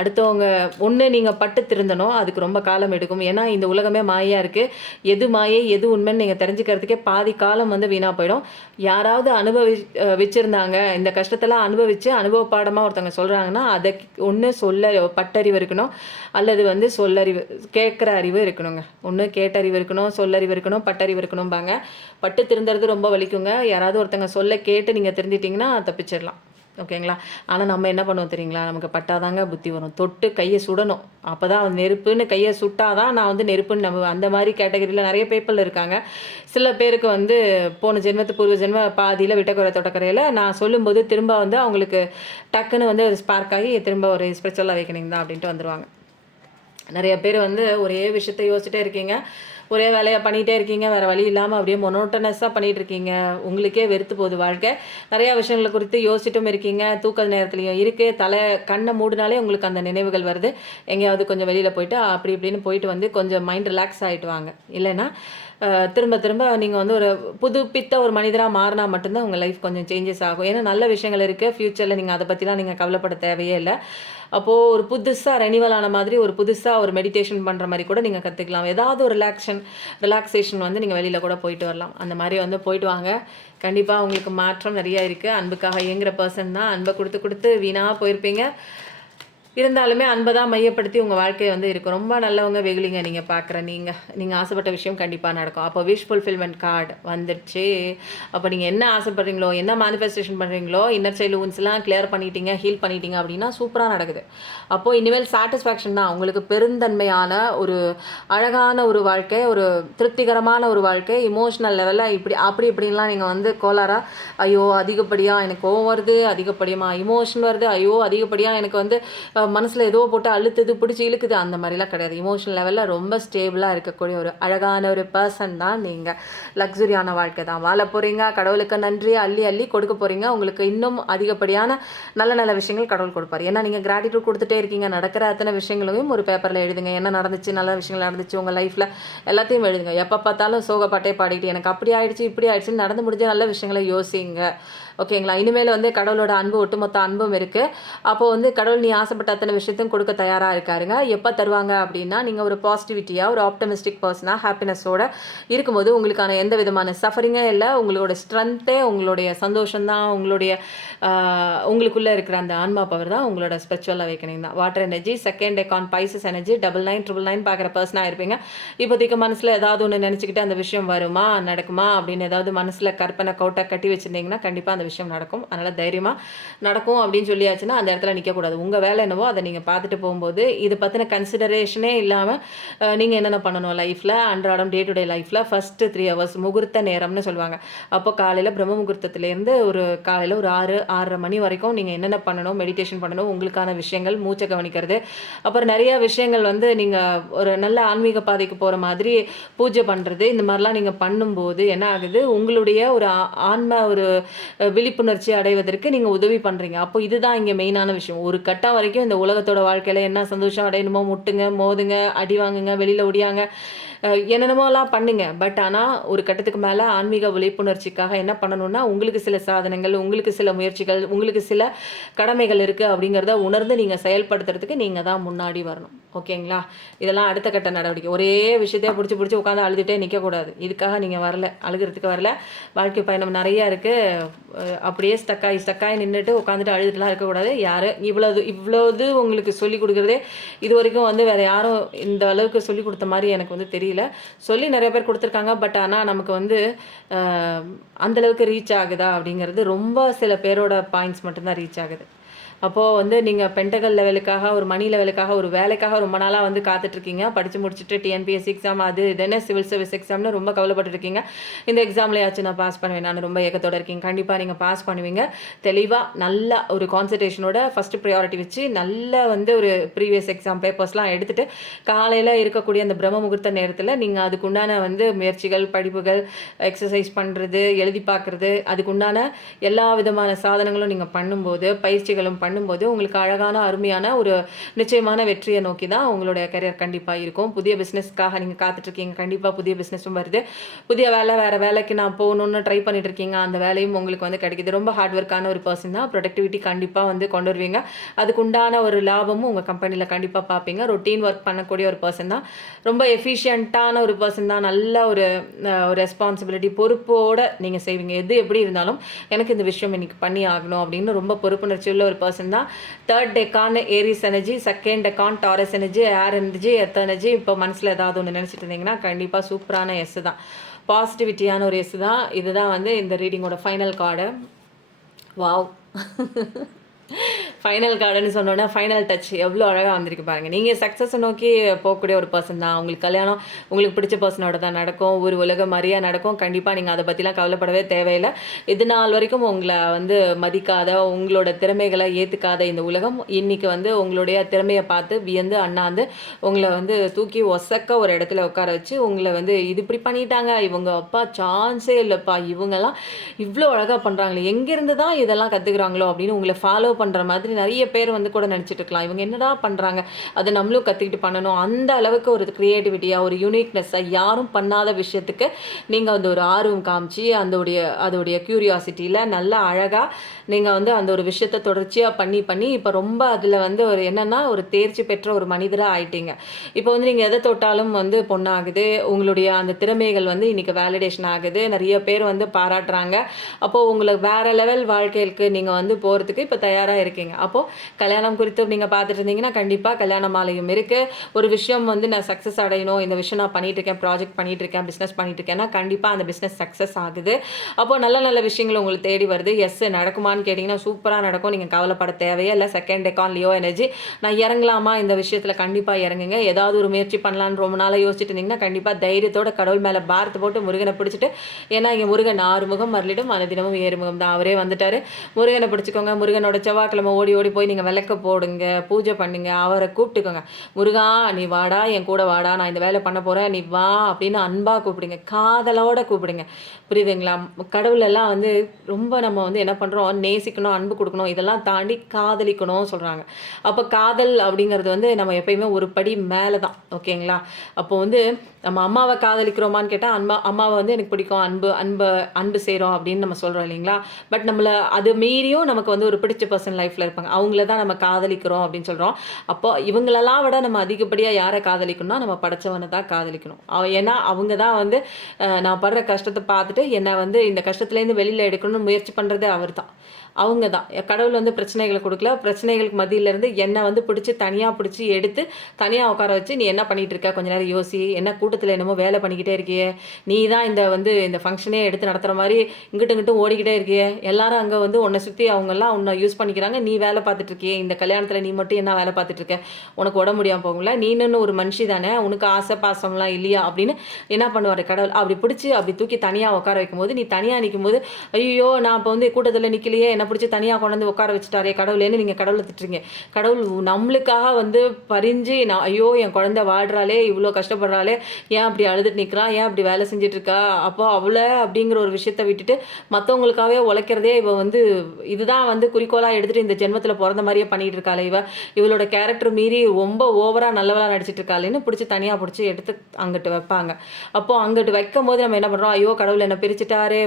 அடுத்தவங்க ஒன்று நீங்கள் பட்டு திருந்தணும். அதுக்கு ரொம்ப காலம் எடுக்கும். ஏன்னா இந்த உலகமே மாயாக இருக்குது. எது மாயை எது உண்மைன்னு நீங்கள் தெரிஞ்சுக்கிறதுக்கே பாதி காலம் வந்து வீணாக போயிடும். யாராவது வச்சுருந்தாங்க இந்த கஷ்டத்தெல்லாம் அனுபவித்து அனுபவ பாடமாக ஒருத்தவங்க சொல்கிறாங்கன்னா அதை ஒன்று பட்டறிவு இருக்கணும், அல்லது வந்து சொல்லறிவு கேட்குற அறிவு இருக்கணுங்க. ஒன்று கேட்டறிவு இருக்கணும், சொல்லறிவு இருக்கணும், பட்டறிவு இருக்கணும்பாங்க. பட்டு திருந்துறது ரொம்ப வலிக்குங்க. யாராவது ஒருத்தங்க சொல்ல கேட்டு நீங்கள் திருந்திட்டிங்கன்னா தப்பிச்சிடலாம். ஓகேங்களா. ஆனால் நம்ம என்ன பண்ணுவோம் தெரியுங்களா, நமக்கு பட்டாதாங்க புத்தி வரும். தொட்டு கையை சுடணும், அப்போ தான் நெருப்புன்னு கையை சுட்டாதான் நான் வந்து நெருப்புன்னு நம்ம அந்த மாதிரி கேட்டகரியில் நிறைய பேப்பரில் இருக்காங்க. சில பேருக்கு வந்து போன ஜென்மத்து பூர்வ ஜென்ம பாதியில் விட்டக்குறை தொட்டக்கரையில் நான் சொல்லும்போது திரும்ப வந்து அவங்களுக்கு டக்குன்னு வந்து ஒரு ஸ்பார்க் ஆகி திரும்ப ஒரு ஸ்பிரிச்சுவல் அவேக்கனிங் தான் அப்படின்ட்டு வந்துடுவாங்க. நிறைய பேர் வந்து ஒரே விஷயத்தை யோசிச்சுட்டே இருக்கீங்க, ஒரே வேலையை பண்ணிகிட்டே இருக்கீங்க, வேறு வழி இல்லாமல் அப்படியே மொனோட்டனஸாக பண்ணிகிட்டு இருக்கீங்க. உங்களுக்கே வெறுத்து போகுது வாழ்க்கை. நிறையா விஷயங்களை குறித்து யோசிச்சுட்டும் இருக்கீங்க, தூக்க நேரத்துலையும் இருக்குது. கண்ணை மூடினாலே உங்களுக்கு அந்த நினைவுகள் வருது. எங்கேயாவது கொஞ்சம் வெளியில் போயிட்டு அப்படி இப்படின்னு போயிட்டு வந்து கொஞ்சம் மைண்ட் ரிலாக்ஸ் ஆகிட்டு வாங்க. இல்லைன்னா திரும்ப திரும்ப நீங்கள் வந்து ஒரு புதுப்பித்த ஒரு மனிதராக மாறினா மட்டும்தான் உங்கள் லைஃப் கொஞ்சம் சேஞ்சஸ் ஆகும். ஏன்னா நல்ல விஷயங்கள் இருக்குது ஃப்யூச்சரில், நீங்கள் அதை பற்றிலாம் நீங்கள் கவலைப்பட தேவையே இல்லை. அப்போது ஒரு புதுசாக ரெனிவல் ஆன மாதிரி ஒரு புதுசாக ஒரு மெடிடேஷன் பண்ணுற மாதிரி கூட நீங்கள் கற்றுக்கலாம். ஏதாவது ஒரு ரிலாக்ஸேஷன் வந்து நீங்கள் வெளியில் கூட போயிட்டு வரலாம். அந்த மாதிரி வந்து போயிட்டு வாங்க. கண்டிப்பாக உங்களுக்கு மாற்றம் நிறையா இருக்குது. அன்புக்காக இயங்குகிற பர்சன் தான். அன்பை கொடுத்து கொடுத்து வீணாக போயிருப்பீங்க. இருந்தாலுமே அன்பை தான் மையப்படுத்தி உங்கள் வாழ்க்கை வந்து இருக்கும். ரொம்ப நல்லவங்க வெகுலிங்க. நீங்கள் பார்க்குற நீங்கள் ஆசைப்பட்ட விஷயம் கண்டிப்பாக நடக்கும். அப்போ விஷ் ஃபுல்ஃபில்மெண்ட் கார்டு வந்துடுச்சு. அப்போ நீங்கள் என்ன ஆசைப்படுறீங்களோ, என்ன மேனிஃபெஸ்டேஷன் பண்ணுறீங்களோ, இன்னர் சைல்டு ஊன்ஸ்லாம் கிளியர் பண்ணிட்டீங்க, ஹீல் பண்ணிட்டீங்க அப்படின்னா சூப்பராக நடக்குது. அப்போது இனிமேல் சாட்டிஸ்ஃபேக்ஷன் தான். உங்களுக்கு பெருந்தன்மையான ஒரு அழகான ஒரு வாழ்க்கை, ஒரு திருப்திகரமான ஒரு வாழ்க்கை, இமோஷனல் லெவலில் அப்படி இப்படின்லாம் நீங்கள் வந்து கோளாராக ஐயோ அதிகப்படியாக எனக்கு கோவம் வருது, அதிகப்படியாக இமோஷன் வருது, ஐயோ அதிகப்படியாக எனக்கு வந்து மனசில் ஏதோ போட்டு அழுத்துது பிடிச்சி இழுக்குது, அந்த மாதிரிலாம் கிடையாது. இமோஷனல் லெவலில் ரொம்ப ஸ்டேபிளாக இருக்கக்கூடிய ஒரு அழகான ஒரு பர்சன் தான் நீங்கள். லக்ஸுரியான வாழ்க்கை தான் வாழ போகிறீங்க. கடவுளுக்கு நன்றி அள்ளி அள்ளி கொடுக்க போகிறீங்க. உங்களுக்கு இன்னும் அதிகப்படியான நல்ல நல்ல விஷயங்கள் கடவுள் கொடுப்பார். ஏன்னா நீங்கள் கிராட்டிடியூட் கொடுத்துட்டே இருக்கீங்க. நடக்கிற அத்தனை விஷயங்களையும் ஒரு பேப்பரில் எழுதுங்க. என்ன நடந்துச்சு, நல்ல விஷயங்கள் நடந்துச்சு உங்கள் லைஃப்பில் எல்லாத்தையும் எழுதுங்க. எப்போ பார்த்தாலும் சோகப்பாட்டே பாடிட்டு எனக்கு அப்படி ஆயிடுச்சு இப்படி ஆயிடுச்சுன்னு நடந்து முடிஞ்ச நல்ல விஷயங்களை யோசிங்க. ஓகேங்களா. இனிமேல் வந்து கடவுளோட அன்பு, ஒட்டுமொத்த அன்பும் இருக்குது. அப்போது வந்து கடவுள் நீ ஆசைப்பட்ட அத்தனை விஷயத்தையும் கொடுக்க தயாராக இருக்காருங்க. எப்போ தருவாங்க அப்படின்னா, நீங்கள் ஒரு பாசிட்டிவிட்டியாக, ஒரு ஆப்டமிஸ்டிக் பர்சனாக, ஹாப்பினஸோடு இருக்கும்போது உங்களுக்கான எந்த விதமான சஃபரிங்கே இல்லை. உங்களோட ஸ்ட்ரென்த்தே உங்களுடைய சந்தோஷம்தான், உங்களுக்குள்ளே இருக்கிற அந்த ஆன்மா பவர் தான் உங்களோட ஸ்பிரிச்சுவல் அவேக்கனிங் தான். Water energy, second Deccan Pisces energy, 9999 பார்க்குற பர்சனாக இருப்பீங்க. இப்போதைக்கு மனசில் ஏதாவது ஒன்று நினச்சிக்கிட்டு அந்த விஷயம் வருமா நடக்குமா அப்படின்னு ஏதாவது மனசில் கற்பனை கோட்டை கட்டி வச்சுருந்தீங்கன்னா கண்டிப்பாக அந்த விஷயம் நடக்கும். அதனால் தைரியமாக நடக்கும் அப்படின்னு சொல்லியாச்சுன்னா அந்த இடத்துல நிற்கக்கூடாது. உங்கள் வேலை என்னவோ அதை நீங்கள் பார்த்துட்டு போகும்போது இது பற்றின கன்சிடரேஷனே இல்லாமல் நீங்கள் என்னென்ன பண்ணணும் லைஃப்பில், அன்றாடம் டே டு டே லைஃப்பில் ஃபஸ்ட்டு 3 hours முகூர்த்த நேரம்னு சொல்லுவாங்க. அப்போ காலையில் பிரம்ம முகூர்த்தத்துலேருந்து காலையில் ஒரு 6-6:30 மணி வரைக்கும் நீங்கள் என்னென்ன பண்ணணும், மெடிடேஷன் பண்ணணும், உங்களுக்கான விஷயங்கள், மூச்சை கவனிக்கிறது, அப்புறம் நிறையா விஷயங்கள் வந்து நீங்கள் ஒரு நல்ல ஆன்மீக பாதைக்கு போகிற மாதிரி பூஜை பண்ணுறது, இந்த மாதிரிலாம் நீங்கள் பண்ணும்போது என்ன ஆகுது, உங்களுடைய ஒரு ஆன்ம ஒரு விழிப்புணர்ச்சி அடைவதற்கு நீங்கள் உதவி பண்ணுறீங்க. அப்போ இதுதான் இங்கே மெயினான விஷயம். ஒரு கட்டம் வரைக்கும் இந்த உலகத்தோட வாழ்க்கையில் என்ன சந்தோஷம் அடையணுமோ முட்டுங்க, மோதுங்க, அடி வாங்குங்க, வெளியில் ஒடியாங்க, என்னென்னமோலாம் பண்ணுங்க. பட் ஆனால் ஒரு கட்டத்துக்கு மேலே ஆன்மீக விழிப்புணர்ச்சிக்காக என்ன பண்ணணும்னா, உங்களுக்கு சில சாதனங்கள், உங்களுக்கு சில முயற்சிகள், உங்களுக்கு சில கடமைகள் இருக்குது அப்படிங்கிறத உணர்ந்து நீங்கள் செயல்படுத்துறதுக்கு நீங்கள் தான் முன்னாடி வரணும். ஓகேங்களா? இதெல்லாம் அடுத்த கட்ட நடவடிக்கை. ஒரே விஷயத்தையே புடிச்சு உட்காந்து அழுதுட்டே நிக்கக்கூடாது. இதுக்காக நீங்க வரல. அழுகுறதுக்கு வரல. வாழ்க்கை பயணம் நெறையா இருக்கு. அப்படியே ஸ்டக்காயி நின்னுட்டு உட்காந்துட்டு அழுதுட்டுலாம் இருக்கக்கூடாது. இவ்வளவு உங்களுக்கு சொல்லிக் குடுக்குறதே இதுவரைக்கும் வந்து வேற யாரும் இந்த அளவுக்கு சொல்லிக் குடுத்த மாரி எனக்கு வந்து தெரியல. சொல்லி நெறைய பேர் குடுத்துருக்காங்க. பட் ஆனா நமக்கு வந்து அ அந்த அளவுக்கு ரீச் ஆகுதா அப்படிங்கிறது ரொம்ப சில பேரோட பாயிண்ட்ஸ் மட்டும் தான் ரீச் ஆகுது. அப்போது வந்து நீங்கள் பென்டகல் லெவலுக்காக ஒரு மணி லெவலுக்காக ஒரு வேலைக்காக ரொம்ப நாளாக வந்து காத்துட்ருக்கீங்க. படித்து முடிச்சுட்டு டிஎன்பிஎஸ்சி எக்ஸாம் அது இதுன்னு சிவில் சர்வீஸ் எக்ஸாம்னு ரொம்ப கவலைப்பட்டுருக்கீங்க. இந்த எக்ஸாம்லையாச்சும் நான் பாஸ் பண்ணுவேன் நான் ரொம்ப ஏக்கத்தோடு இருக்கீங்க. கண்டிப்பாக நீங்கள் பாஸ் பண்ணுவீங்க. தெளிவாக நல்லா ஒரு கான்சன்ட்ரேஷனோட ஃபஸ்ட்டு ப்ரையாரிட்டி வச்சு நல்லா வந்து ஒரு ப்ரீவியஸ் எக்ஸாம் பேப்பர்ஸ்லாம் எடுத்துகிட்டு காலையில் இருக்கக்கூடிய அந்த பிரம்ம முகூர்த்த நேரத்தில் நீங்கள் அதுக்குண்டான வந்து முயற்சிகள் படிப்புகள் எக்ஸசைஸ் பண்ணுறது எழுதி பார்க்குறது அதுக்குண்டான எல்லா விதமான சாதனங்களும் நீங்கள் பண்ணும்போது பயிற்சிகளும் பண்ணும்போது உங்களுக்கு அழகான அருமையான ஒரு நிச்சயமான வெற்றியை நோக்கி தான் உங்களுடைய கரியர் கண்டிப்பாக இருக்கும். புதிய பிஸ்னஸ்க்காக நீங்கள் காத்துட்ருக்கீங்க. கண்டிப்பாக புதிய பிஸ்னஸும் வருது. புதிய வேலை வேறு வேலைக்கு நான் போகணுன்னு ட்ரை பண்ணிட்டு இருக்கீங்க. அந்த வேலையும் உங்களுக்கு வந்து கிடைக்குது. ரொம்ப ஹார்ட் ஒர்க்கான ஒரு பர்சன் தான். ப்ரொடக்டிவிட்டி கண்டிப்பாக வந்து கொண்டு வருவீங்க. அதுக்குண்டான ஒரு லாபமும் உங்கள் கம்பெனியில் கண்டிப்பாக பார்ப்பீங்க. ரொட்டீன் ஒர்க் பண்ணக்கூடிய ஒரு பர்சன் தான். ரொம்ப எஃபிஷியண்ட்டான ஒரு பர்சன் தான். நல்ல ஒரு ரெஸ்பான்சிபிலிட்டி பொறுப்போடு நீங்கள் செய்வீங்க. எது எப்படி இருந்தாலும் எனக்கு இந்த விஷயம் இன்னைக்கு பண்ணி ஆகணும் அப்படின்னு ரொம்ப பொறுப்புணர்ச்சி உள்ள ஒரு பர்சன் தான். Third decan Aries energy, second decan Taurus energy, air energy, earth energy. இப்போ மனசில் ஏதாவது ஒன்று நினச்சிட்டு இருந்தீங்கன்னா கண்டிப்பாக சூப்பரான எஸ் தான். பாசிட்டிவிட்டியான ஒரு எஸ் தான். இதுதான் வந்து இந்த ரீடிங்கோட ஃபைனல் கார்டு. வாவ் ஃபைனல் கார்டுன்னு சொன்னோன்னா ஃபைனல் டச் எவ்வளோ அழகாக வந்திருக்கு பாருங்கள். நீங்கள் சக்ஸஸை நோக்கி போகக்கூடிய ஒரு பர்சன் தான். உங்களுக்கு கல்யாணம் உங்களுக்கு பிடிச்ச பர்சனோட தான் நடக்கும். ஒரு உலகம் மாதிரியா நடக்கும். கண்டிப்பாக நீங்கள் அதை பற்றிலாம் கவலைப்படவே தேவையில்லை. இது நாள் வரைக்கும் உங்களை வந்து மதிக்காத உங்களோட திறமைகளை ஏற்றுக்காத இந்த உலகம் இன்றைக்கி வந்து உங்களுடைய திறமையை பார்த்து வியந்து அண்ணாந்து உங்களை வந்து தூக்கி ஒசக்க ஒரு இடத்துல உட்கார வச்சு உங்களை வந்து இது இப்படி பண்ணிட்டாங்க இவங்க அப்பா சான்ஸே இல்லைப்பா இவங்கெல்லாம் இவ்வளோ அழகாக பண்ணுறாங்களே எங்கேருந்து தான் இதெல்லாம் கற்றுக்குறாங்களோ அப்படின்னு உங்களை ஃபாலோ பண்ணுற மாதிரி நிறைய பேர் வந்து கூட நினச்சிட்டு இருக்கலாம். இவங்க என்னடா பண்ணுறாங்க அதை நம்மளும் கற்றுக்கிட்டு பண்ணணும். அந்த அளவுக்கு ஒரு க்ரியேட்டிவிட்டியாக ஒரு யூனிக்னஸ்ஸாக யாரும் பண்ணாத விஷயத்துக்கு நீங்கள் வந்து ஒரு ஆர்வம் காமிச்சு அதோடைய க்யூரியாசிட்டியில் நல்லா அழகாக நீங்கள் வந்து அந்த ஒரு விஷயத்தை தொடர்ச்சியாக பண்ணி இப்போ ரொம்ப அதில் வந்து ஒரு என்னென்னா ஒரு தேர்ச்சி பெற்ற ஒரு மனிதராக ஆயிட்டீங்க. இப்போ வந்து நீங்கள் எதை தொட்டாலும் வந்து பொண்ணாகுது. உங்களுடைய அந்த திறமைகள் வந்து இன்றைக்கி வேலிடேஷன் ஆகுது. நிறைய பேர் வந்து பாராட்டுறாங்க. அப்போது உங்களுக்கு வேறு லெவல் வாழ்க்கைக்கு நீங்கள் வந்து போகிறதுக்கு இப்போ தயாராக இருக்கீங்க. அப்போது கல்யாணம் குறித்து நீங்கள் பார்த்துட்டு இருந்தீங்கன்னா கண்டிப்பாக கல்யாண மாலையும் இருக்குது. ஒரு விஷயம் வந்து நான் சக்ஸஸ் அடையணும் இந்த விஷயம் நான் பண்ணிகிட்ருக்கேன் ப்ராஜெக்ட் பண்ணிகிட்ருக்கேன் பிஸ்னஸ் பண்ணிகிட்ருக்கேன்னா கண்டிப்பாக அந்த பிஸ்னஸ் சக்ஸஸ் ஆகுது. அப்போது நல்ல நல்ல விஷயங்கள் உங்களுக்கு தேடி வருது. எஸ் நடக்குமான்னு கேட்டிங்கன்னா சூப்பராக நடக்கும். நீங்கள் கவலைப்பட தேவையே இல்லை. செகண்ட் டெக்கான் லியோ எனர்ஜி நான் இறங்கலாமா இந்த விஷயத்தில் கண்டிப்பாக இறங்குங்க. ஏதாவது ஒரு முயற்சி பண்ணலான்னு ரொம்ப நாளாக யோசிச்சுட்டு இருந்தீங்கன்னா கண்டிப்பாக தைரியத்தோட கடவுள் மேலே பாரத்தை போட்டு முருகனை பிடிச்சிட்டு ஏன்னா இங்கே முருகன் 6 முகம் மரலிடும் தினமும் 7 முகம் தான். அவரே வந்துட்டார். முருகனை பிடிச்சிக்கோங்க. முருகனோட செவ்வாய்க்கிழமை ஓடி போய் நீங்கள் விளக்க போடுங்க பூஜை பண்ணுங்க. அவரை கூப்பிட்டுக்கோங்க. முருகா நீ வாடா என் கூட வாடா நான் இந்த வேலை பண்ண போகிறேன் நீ வா அப்படின்னு அன்பாக கூப்பிடுங்க. காதலோட கூப்பிடுங்க. புரியுதுங்களா? கடவுள் எல்லாம் வந்து ரொம்ப நம்ம வந்து என்ன பண்ணுறோம் நேசிக்கணும் அன்பு கொடுக்கணும் இதெல்லாம் தாண்டி காதலிக்கணும் சொல்கிறாங்க. அப்போ காதல் அப்படிங்கிறது வந்து நம்ம எப்பயுமே ஒரு படி மேலே தான். ஓகேங்களா? அப்போ வந்து நம்ம அம்மாவை காதலிக்கிறோமான்னு கேட்டால் அம்மாவை வந்து எனக்கு பிடிக்கும் அன்பு செய்கிறோம் அப்படின்னு நம்ம சொல்கிறோம் இல்லைங்களா? பட் நம்மளை அது மீறியும் நமக்கு வந்து ஒரு பிடிச்ச பர்சன் லைஃப்பில் இருப்பாங்க. அவங்கள தான் நம்ம காதலிக்கிறோம் அப்படின்னு சொல்கிறோம். அப்போ இவங்களெல்லாம் விட நம்ம அதிகப்படியாக யாரை காதலிக்கணும்னா நம்ம படைச்சவனை தான் காதலிக்கணும். ஏன்னா அவங்க தான் வந்து நான் படுற கஷ்டத்தை பார்த்துட்டு என்னை வந்து இந்த கஷ்டத்துலேருந்து வெளியில் எடுக்கணும்னு முயற்சி பண்ணுறதே அவர் தான். அவங்க தான். கடவுள் வந்து பிரச்சனைகளை கொடுக்கல. பிரச்சனைகளுக்கு மத்தியிலேருந்து என்னை வந்து பிடிச்சி எடுத்து தனியாக உட்கார வச்சு நீ என்ன பண்ணிகிட்டு இருக்க கொஞ்ச நேரம் யோசி. என்ன கூட்டத்தில் என்னமோ வேலை பண்ணிக்கிட்டே இருக்கியே. நீ தான் இந்த ஃபங்க்ஷனே எடுத்து நடத்துகிற மாதிரி இங்கிட்டும் ஓடிக்கிட்டே இருக்கியே. எல்லாரும் அங்கே வந்து உன்னை சுற்றி அவங்கெல்லாம் உன்னை யூஸ் பண்ணிக்கிறாங்க. நீ வேலை பார்த்துட்டு இருக்கியே. இந்த கல்யாணத்தில் நீ மட்டும் என்ன வேலை பார்த்துட்டு இருக்க. உனக்கு உடம்பு முடியாமல் போகும்ல. நீன்னு ஒரு மனுஷி தானே. உனக்கு ஆசை பாசம்லாம் இல்லையா அப்படின்னு என்ன பண்ணுவார் கடவுள். அப்படி தூக்கி தனியாக உட்கார வைக்கும்போது நீ தனியாக நிற்கும்போது ஐயோ நான் இப்போ வந்து கூட்டத்தில் நிற்கலையே என்னை பிடிச்சி தனியாக கொண்டு வந்து உட்கார வச்சுட்டாரே கடவுளேன்னு நீங்கள் கடவுளை திட்டுறீங்க. கடவுள் நம்மளுக்காக வந்து பறிஞ்சு நான் ஐயோ என் குழந்தை வாழ்கிறாளே இவ்வளோ கஷ்டப்படுறாளே ஏன் அப்படி அழுதுட்டு நிற்கிறான் ஏன் அப்படி வேலை செஞ்சிட்ருக்கா அப்போ அவளை அப்படிங்கிற ஒரு விஷயத்தை விட்டுட்டு மற்றவங்களுக்காகவே உழைக்கிறதே இவ வந்து இதுதான் வந்து குறிக்கோளாக எடுத்துகிட்டு இந்த ஜென்மத்தில் பிறந்த மாதிரியே பண்ணிகிட்டு இருக்காளே இவளோட கேரக்டர் மீறி ரொம்ப ஓவராக நல்லவளாக நடிச்சிட்டு இருக்காளேன்னு பிடிச்சி எடுத்து அங்கிட்டு வைப்பாங்க. அப்போது அங்கிட்டு வைக்கும் போது நம்ம என்ன பண்ணுறோம் ஐயோ கடவுள் என்னை